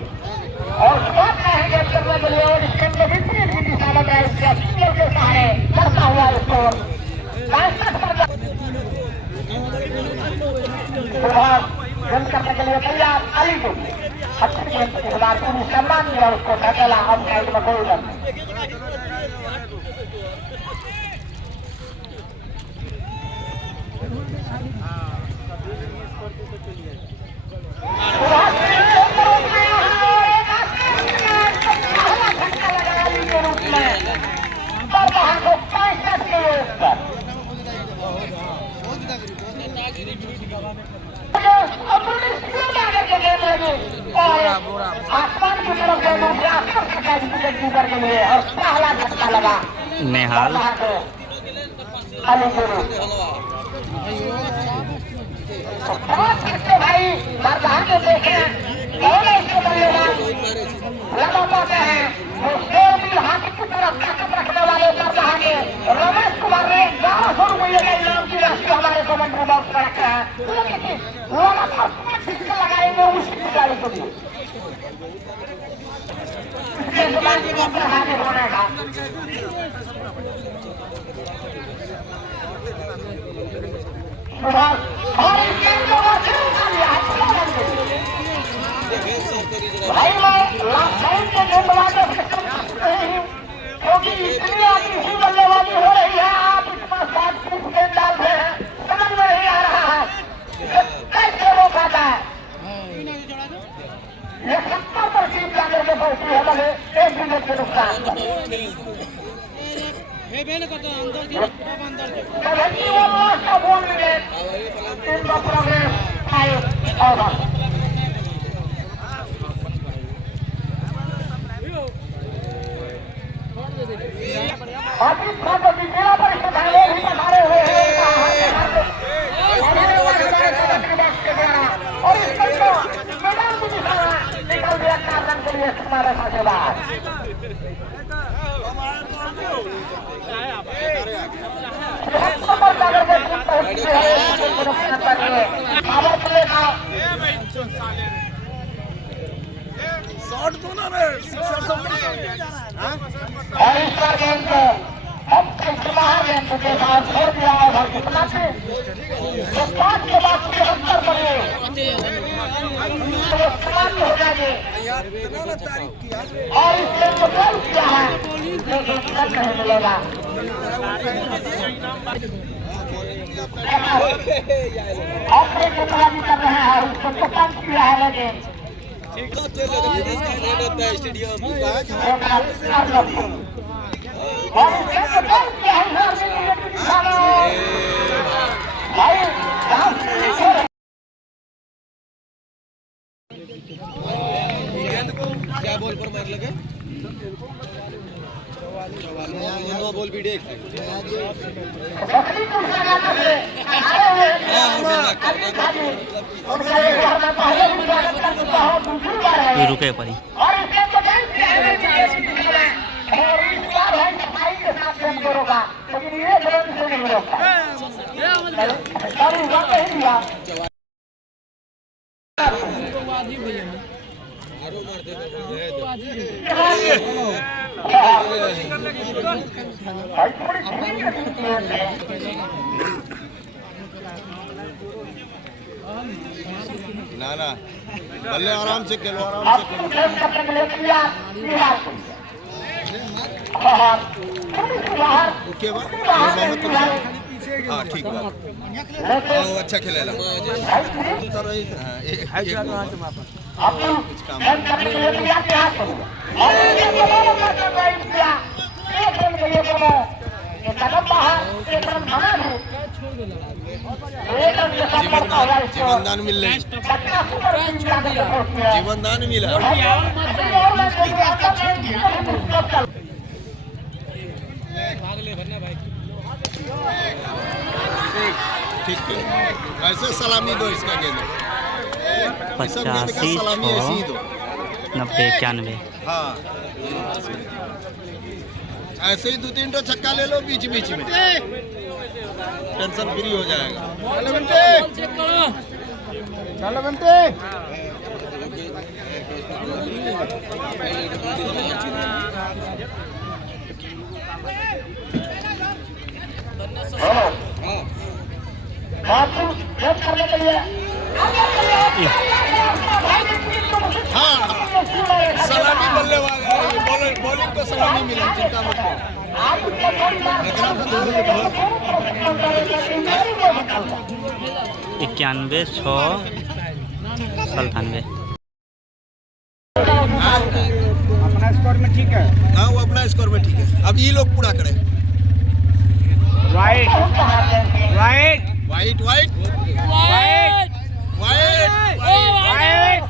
और शुरुआत करेंगे करने के लिए और इसके अंदर विपरीत की दिशा में के सहारे करता हुआ स्कोर गेंद करने के लिए तैयार अली को अच्छी गेंद इस बार पूरी सम्मान दिया उसको धकेला अब साइड में कोई गल आसमान की तरफ के लिए और पहला झटका लगा नेहाल भाई मरदान को देखे कौन इसको बल्लेबाज लगा पाते हैं वो भी हाथ की तरफ ताकत रखने वाले मरदान के रमेश कुमार ने 1100 रुपये का इनाम की राशि हमारे कमेंट्री बॉक्स में रखा है लगातार लगाएंगे उसी खिलाड़ी को भी होने का और इस गेम को भाई मैं लास्ट टाइम के गेंदबाजों से क्योंकि इतनी आती बल्लेबाजी हो रही है आप इतना साथ गेंद डाल रहे हैं समझ में नहीं आ रहा है कैसे रोक आता है ये 70% जाकर के पहुंची है मगर 1 विकेट के नुकसान वो लास्ट का बोल विकेट टीम का प्रोग्रेस 5 ओवर जिला परिषद भी पधारे हुए हैं और इस मैदान की दिशा में निकल दिया 4 रन के लिए हमारे साझेदार और इस पर गेंद को अब बाहर गेंद के साथ छोड़ दिया है कितना से 5 के बाद 73 पर समाप्त हो जाएगी और इस गेंद को बॉल किया है लेकिन रन नहीं मिलेगा ऑपरेट गेंदबाजी कर रहे हैं उसको तो पंच किया है लेकिन स्टेडियम और इसके बाद क्या है ना भाई क्या बॉल पर मार लगे नया बॉल भी देख रुके पड़ी और इसके और इस बार है सफाई के साथ हमको रोका लेकिन ये गलत से नहीं रोका सारी बात है दिया ना ना बल्ले आराम से खेलो आराम से खेलो हाँ ठीक है अच्छा खेलेला जीवनदान मिल रही जीवनदान मिला ठीक है ऐसे सलामी दो इसका गेंद 85 सलामी ऐसी ही दो 90 91 हाँ ऐसे ही 2-3 तो छक्का ले लो बीच बीच में टेंशन फ्री हो जाएगा चलो बनते करने के लिए हाँ सलामी बल्लेबाज बॉलिंग को सलामी मिला चिंता मत करो 91 6 97 अपना स्कोर में ठीक है हाँ वो अपना स्कोर में ठीक है अब ये लोग पूरा करें right right white white white white white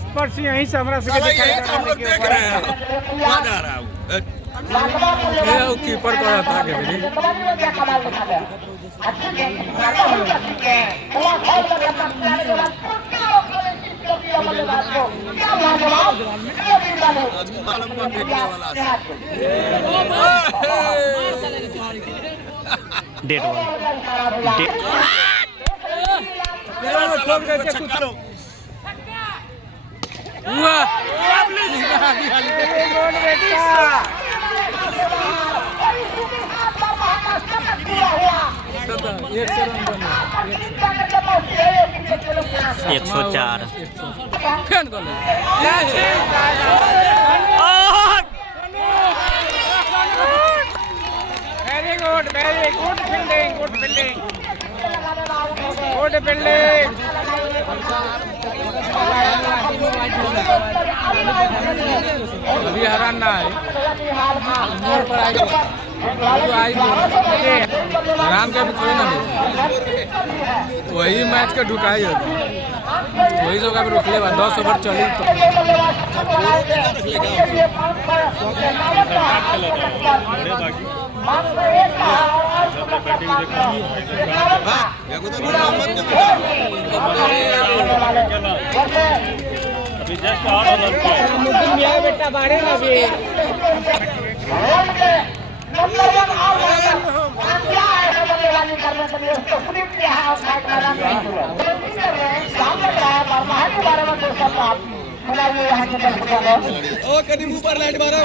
स्पर्श यहीं से हमारा से दिखाई हम लोग देख रहे हैं मजा आ रहा है कीपर को आता है डेट बॉल एक 104 very good fielding good fielding अभी हरान ना है आराम के भी थोड़ी ना वही मैच का ढुकाई होता वही सब का भी रोक ले 10 ओवर चली तो बेटा बाढ़े ना भी ओ कदी ऊपर लाइट मारा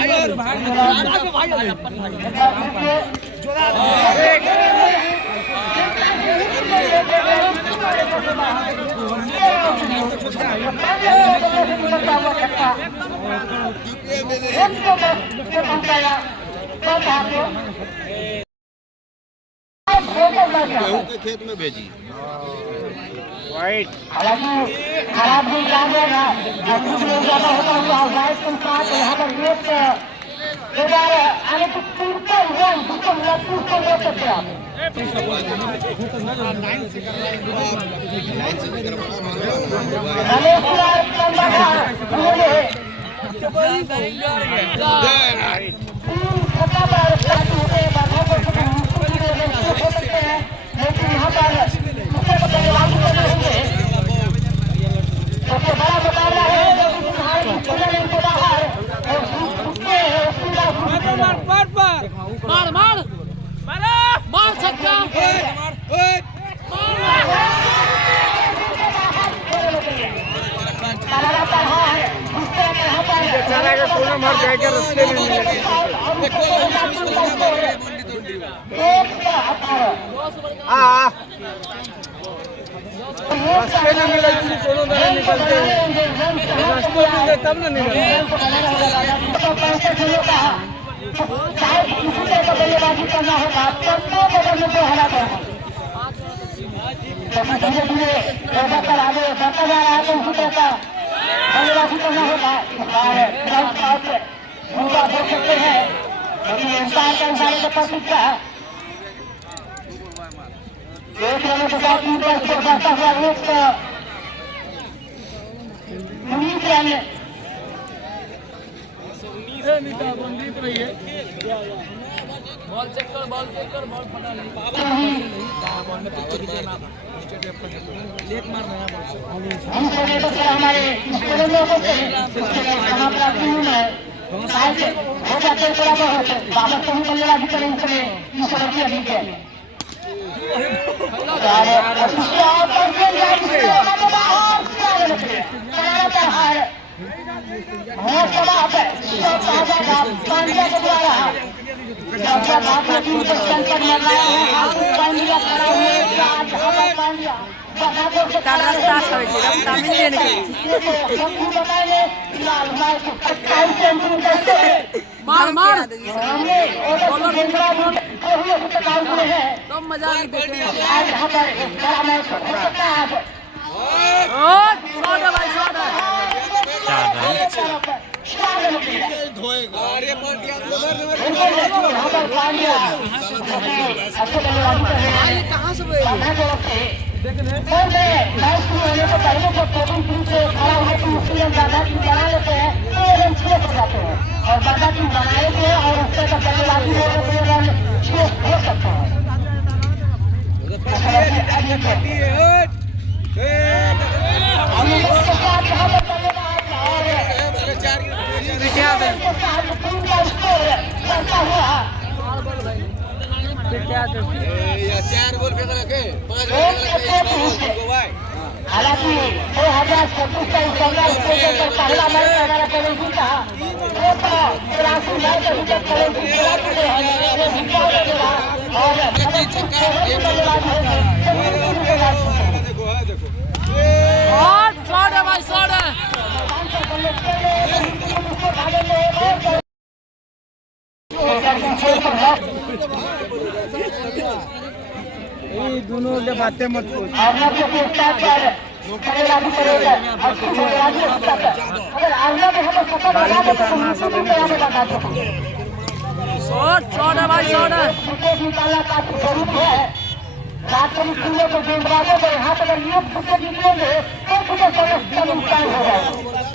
गेहूं के खेत में भेजी वाइट हालांकि खराब भी जा जाएगा ज्यादा होता हुआ वाइट के साथ यहाँ पर एक बार आगे तो टूटता हुआ उसको टूटता हुआ सकते आप रमेश कुमार चंद्रा उन्होंने 3 खता पर स्टार्ट होते हैं बाधाओं को हो सकते हैं लेकिन यहाँ पर मुख्य बल्लेबाजी करने होंगे सबसे बड़ा मुकाबला है टूर्नामेंट के बाहर मार मार मार सकता बेचारा का कोना मार जाएगा रास्ते में रास्ते में मिला दोनों तरह निकलते हैं रास्ते में तब ना निकलते बल्लेबाजी करना होगा हरा कर धीरे धीरे बढ़कर आगे बढ़ता जा रहा है तो बल्लेबाजी करना होगा देख सकते हैं लेकिन इंसान का इंसान का प्रतीक का 1 रनों के साथ बढ़ता हुआ 19 रन बॉल चेक कर बॉल फटा नहीं लेट मार नया बॉल हम सोने तो हमारे स्कूलों में होते हैं कहाँ पर आती हूँ मैं शायद हो जाते हैं थोड़ा बहुत वापस तो हम बल्लेबाजी करें इसमें इस ओवर की अधिक है पांड्या के द्वारा मार मार कम मजा यहाँ पर बड़ा मैच हो सकता है कहाँ से मैच शुरू होने से पहले जब टोकन शुरू से खड़ा हुआ तो उसके लिए दादा टीम बना लेते हैं तो रन 6 हो जाते हैं और दादा टीम बनाएंगे और उससे जब बल्लेबाजी हो तो रन 6 हो सकते हैं हालांकि 2026 का पहला मैच हमारा करेंसी था दोनों के बातें मत पूछ हाथ अगर ये फुटे निकलेंगे तो फुटे समस्या नुकसान हो जाएगा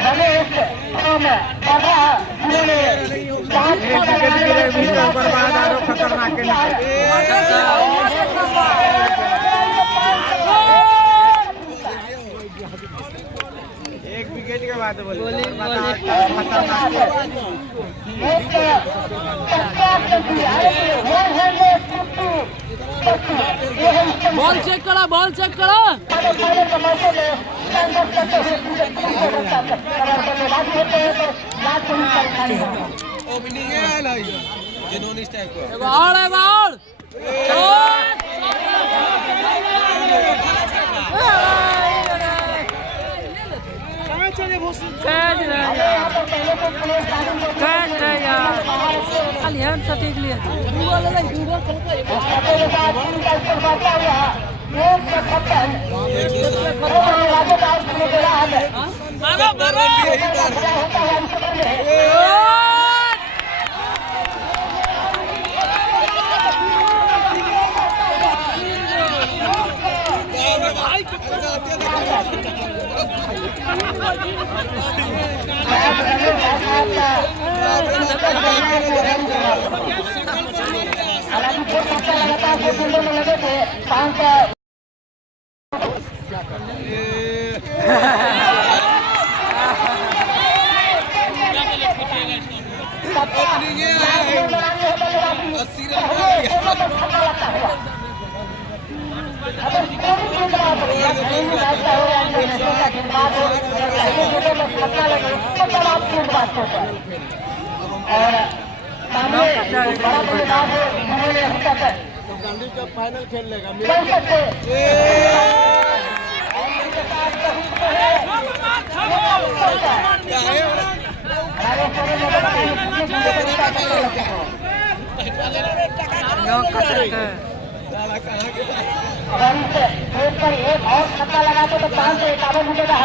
रमेश एक विकेट के बाद बोले बॉल चेक करा गांधी का फाइनल खेल लेगा एक और छक्का लगाते तो 551 मिलेगा।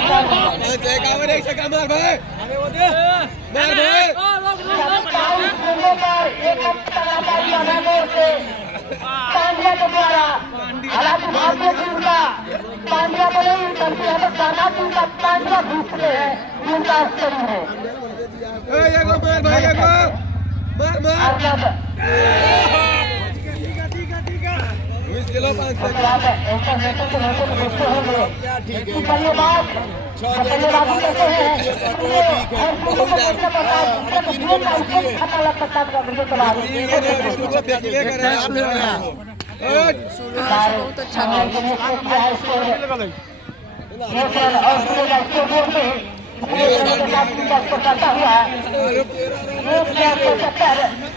51 एक छक्का मार भाई, मार भाई। एक छक्का लगाता है नागौर से पांड्या के द्वारा। हालांकि भारतीय टीम का पांड्या को नहीं करती है, तो सादा टीम का पांड्या दूसरे है, उनका स्तर है। मार भाई, मार मार। किलो 5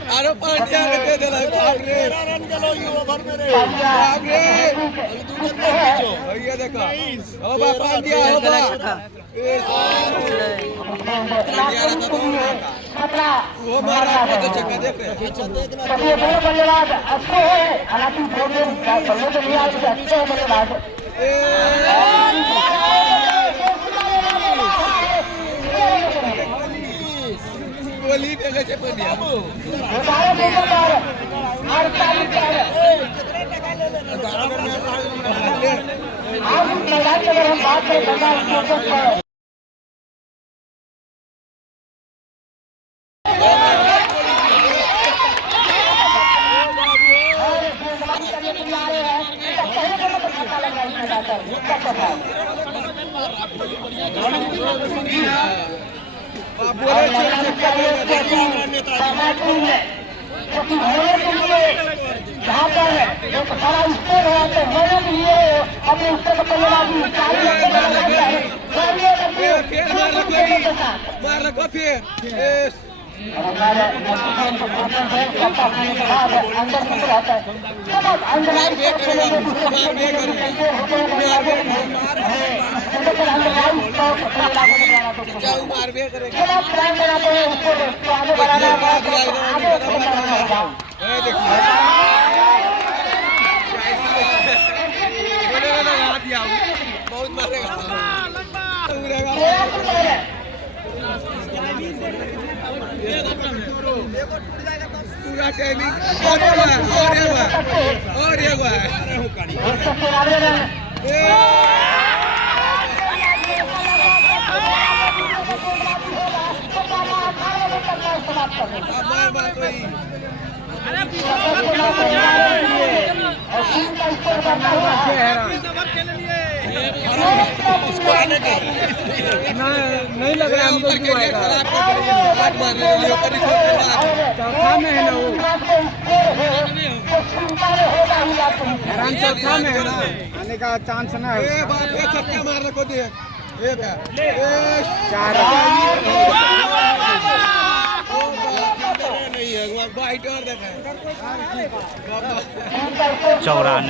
आरो पांड्या के दे दे रन चलो ये ओवर में रे भैया देखो ओ बा पांड्या ओ बा वो मारा तो छक्का देख रहे ये बड़े बल्लेबाज अच्छे हैं, हालांकि प्रॉब्लम बल्ले तो नहीं आती, अच्छे हैं बल्लेबाज। गोली देले छे पंड्या जहाँ पर एक बड़ा स्कोर है तो मेरे लिए अपने उससे बल्लेबाजी मार रखो फिर बहुत मारेगा पूरा टाइमिंग और ये मार मार कोई नहीं लग रहा हमको चौथा में है ना वो, चौथा में है ना, आने का चांस ना है। छक्का मार रखो दे चार नहीं है बाइट और देखा 94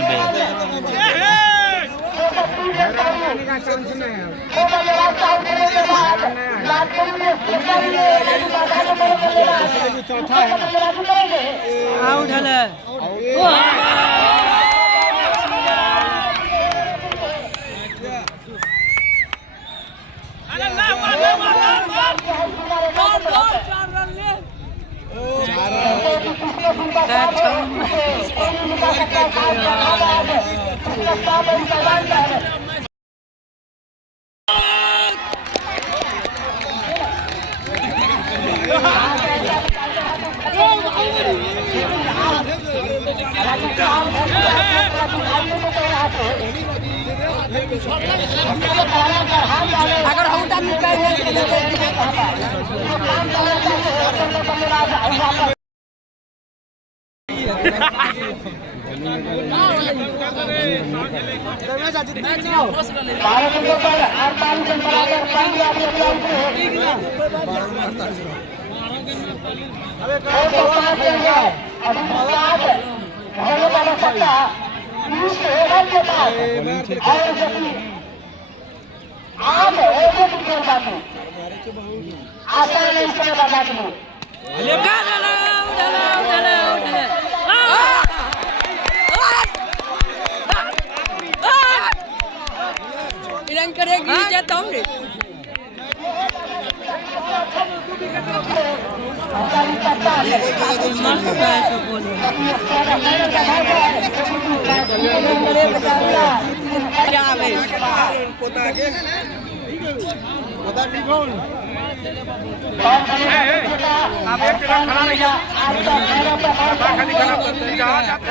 का चांस नहीं है। चौथा है आउट है अगर होता निकाल करेगी जाता हूँ आप एक जगह खड़ा रहिए खाली खड़ा करते जहाँ जाते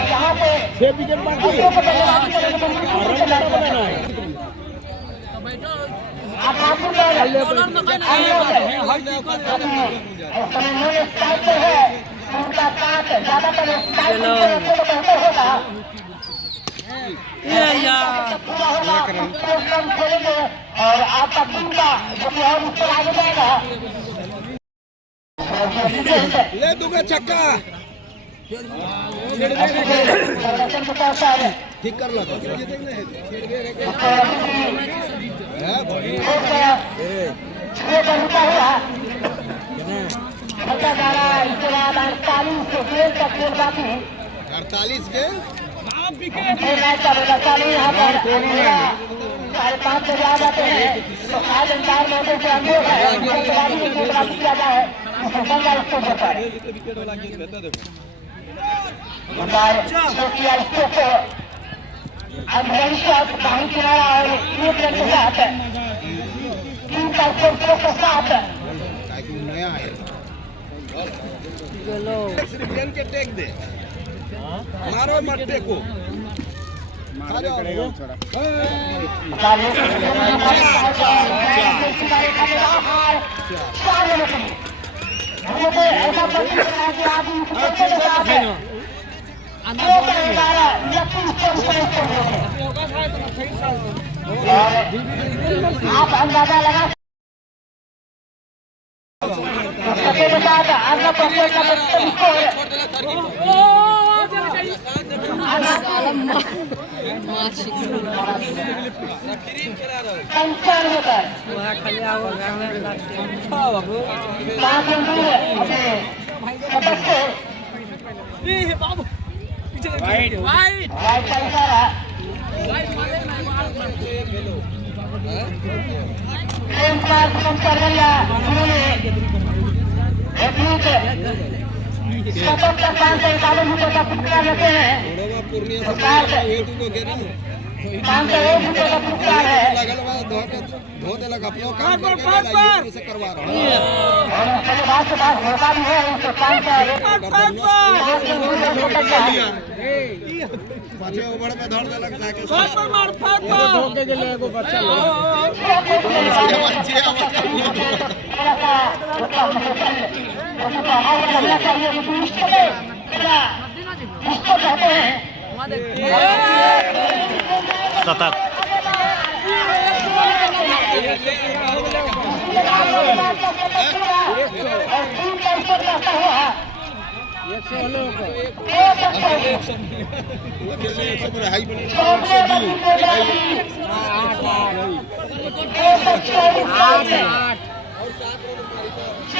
यहाँ पे और आपका टीम का जो कि और ऊपर आगे जाएगा ले दूंगा छक्का ठीक कर लो अड़तालीस के 5:30 बजे आ जाते हैं तो 4 घंटे से अंदर किया जाए दाहिनी किनारा और एक रन के साथ टीम का स्कोर के साथ नया है के टेक दे मारो मट्टे को आप अंदाजा लगा ओवर में धर देलक जाके शतक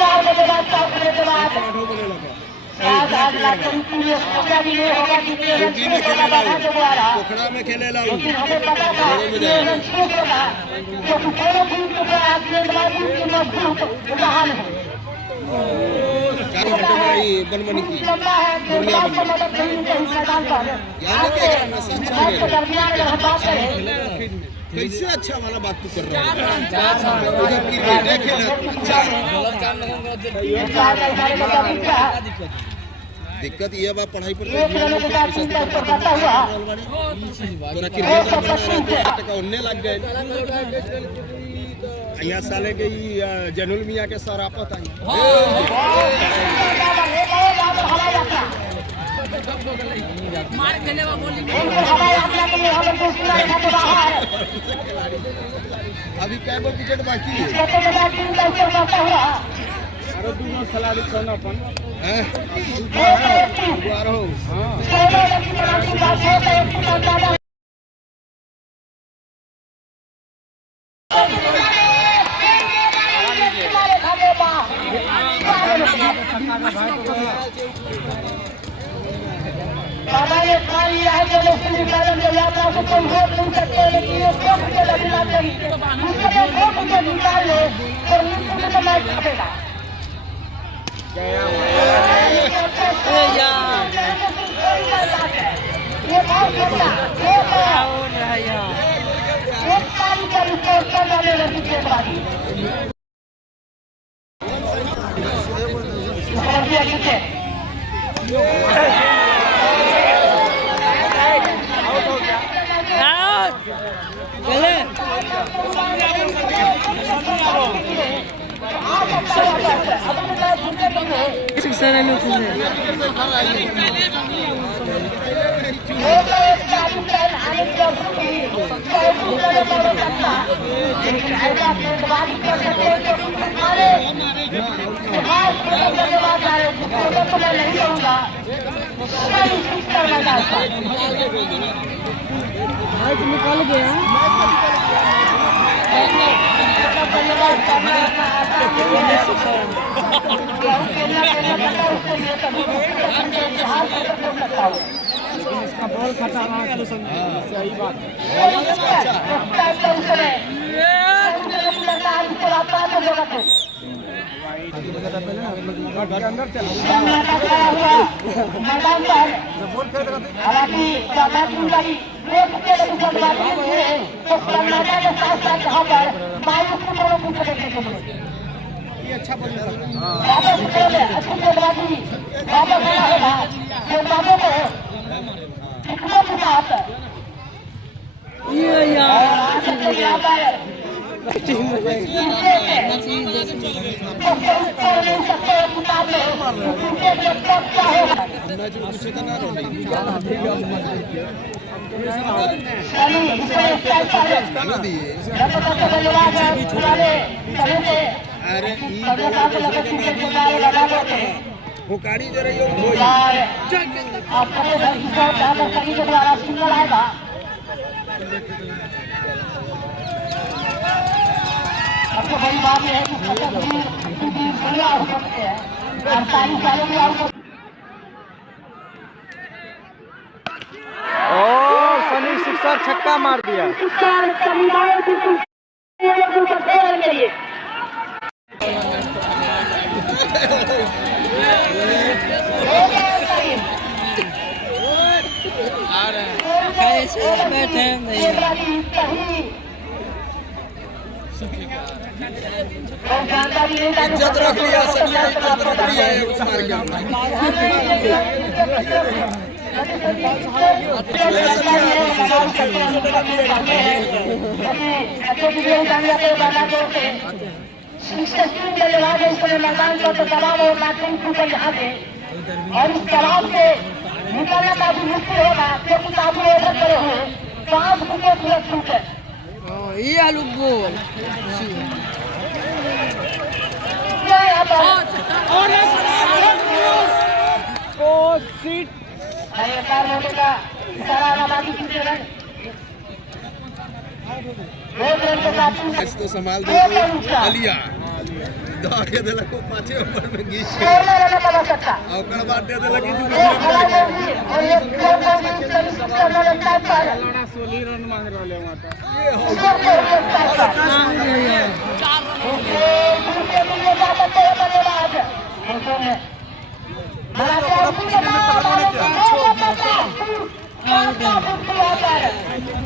4 बजे बाद साफ करने के बाद 7-8 लाख कंटिन्यूस टुकड़ा भी नहीं होगा जितने रन छूट होगा बाधा के द्वारा। पोखरा में खेले लेकिन हमें पता था ये रन छूट होगा क्योंकि दोनों टीम टुकड़ा गेंदबाजी की मजबूत उदाहरण है। बनबनी की लंबा है गेंदबाज को मदद नहीं चाहिए मैदान पर। मैच के दरमियान अगर हम बात करें कैसे अच्छा वाला बात तू कर रहा है। दिक्कत ये बात पढ़ाई पर उड़ने लग गए यहाँ साले के जनुल मियाँ के सर आपत आई मार खेले वो बोली अभी कै गो विकेट बाकी है। अरे दोनों खिलाड़ी कौन अपन बाबा ने खा लिया है जो मुस्लिम कारण जो यात्रा को कोई वोट नहीं सकते लेकिन ये वोट के लगना चाहिए उसके वोट को निकाल ले और निश्चित में मैच जीतेगा। ये बहुत छोटा एक तारीख का रिपोर्ट कर डाले लगी गेंदबाजी निकल गया इसका बॉल खतरनाक है। सही बात अंदर चला हालांकि यहाँ पर मायूस देखने को मिले अच्छा बॉल वापस अच्छी गेंदबाजी वापस आना होगा गेंदबाजों को टिकटों के साथ हुकारी दे रही हो सभी के द्वारा सिग्नल आएगा। सबसे बड़ी बात यह है कि 48 सालों में आपको सनी सिक्सर छक्का मार दिया। कैसे बैठे इज्जत रख लिया सनी इज्जत रख लिया है उस मार के मैदान पर दबाव और लाठी ऊपर यहाँ से और इस दबाव से निकालना काफी मुश्किल होगा क्योंकि काफी ओवर करे हुए 5 विकेट हुए छूट है। ये आलू गोल तो संभाल दो अलिया दौड़ के देला को पाछे ऊपर में घीच के पहले रहने का आवश्यकता ओकर बाद दे देला कि तू एक खिलाड़ी और एक करने टाइप पर लड़ा 16 रन मांग रहले माता ये हो स्कोर के टाइप पर दूसरे मिलने जा सकते हैं बल्लेबाज बनाते हैं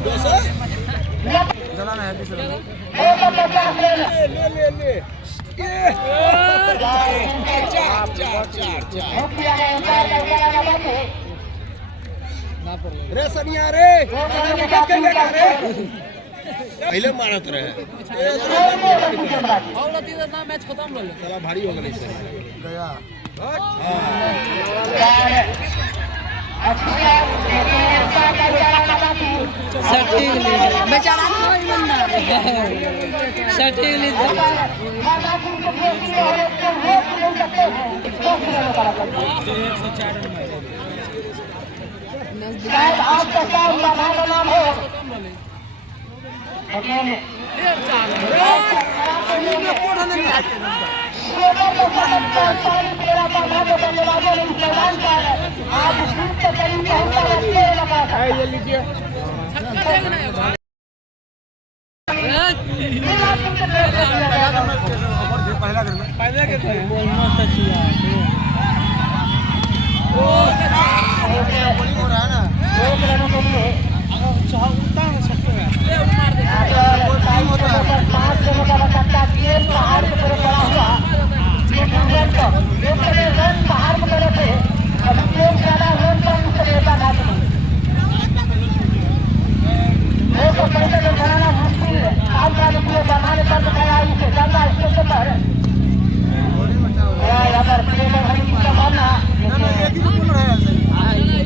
दूसरे जलाना है दूसरा ले ले ले ये चार चार चार चार रे सनिया रे पहले मारत रहे और तीसरा ना मैच खत्म हो गया साला भारी हो गई सर गया बेचारा कोई बंदा सटीक शायद आपका काम का नाम हो ये लीजिए पहले करना बोलना सच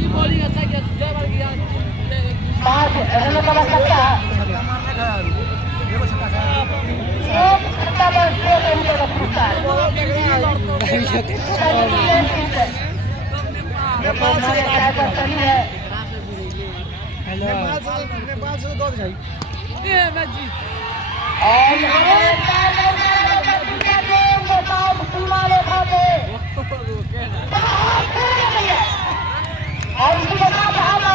बॉलिंग अच्छा किया जय बार किया नेपाल से दौड़ जाई ये मैच जीत और इसके बाद हम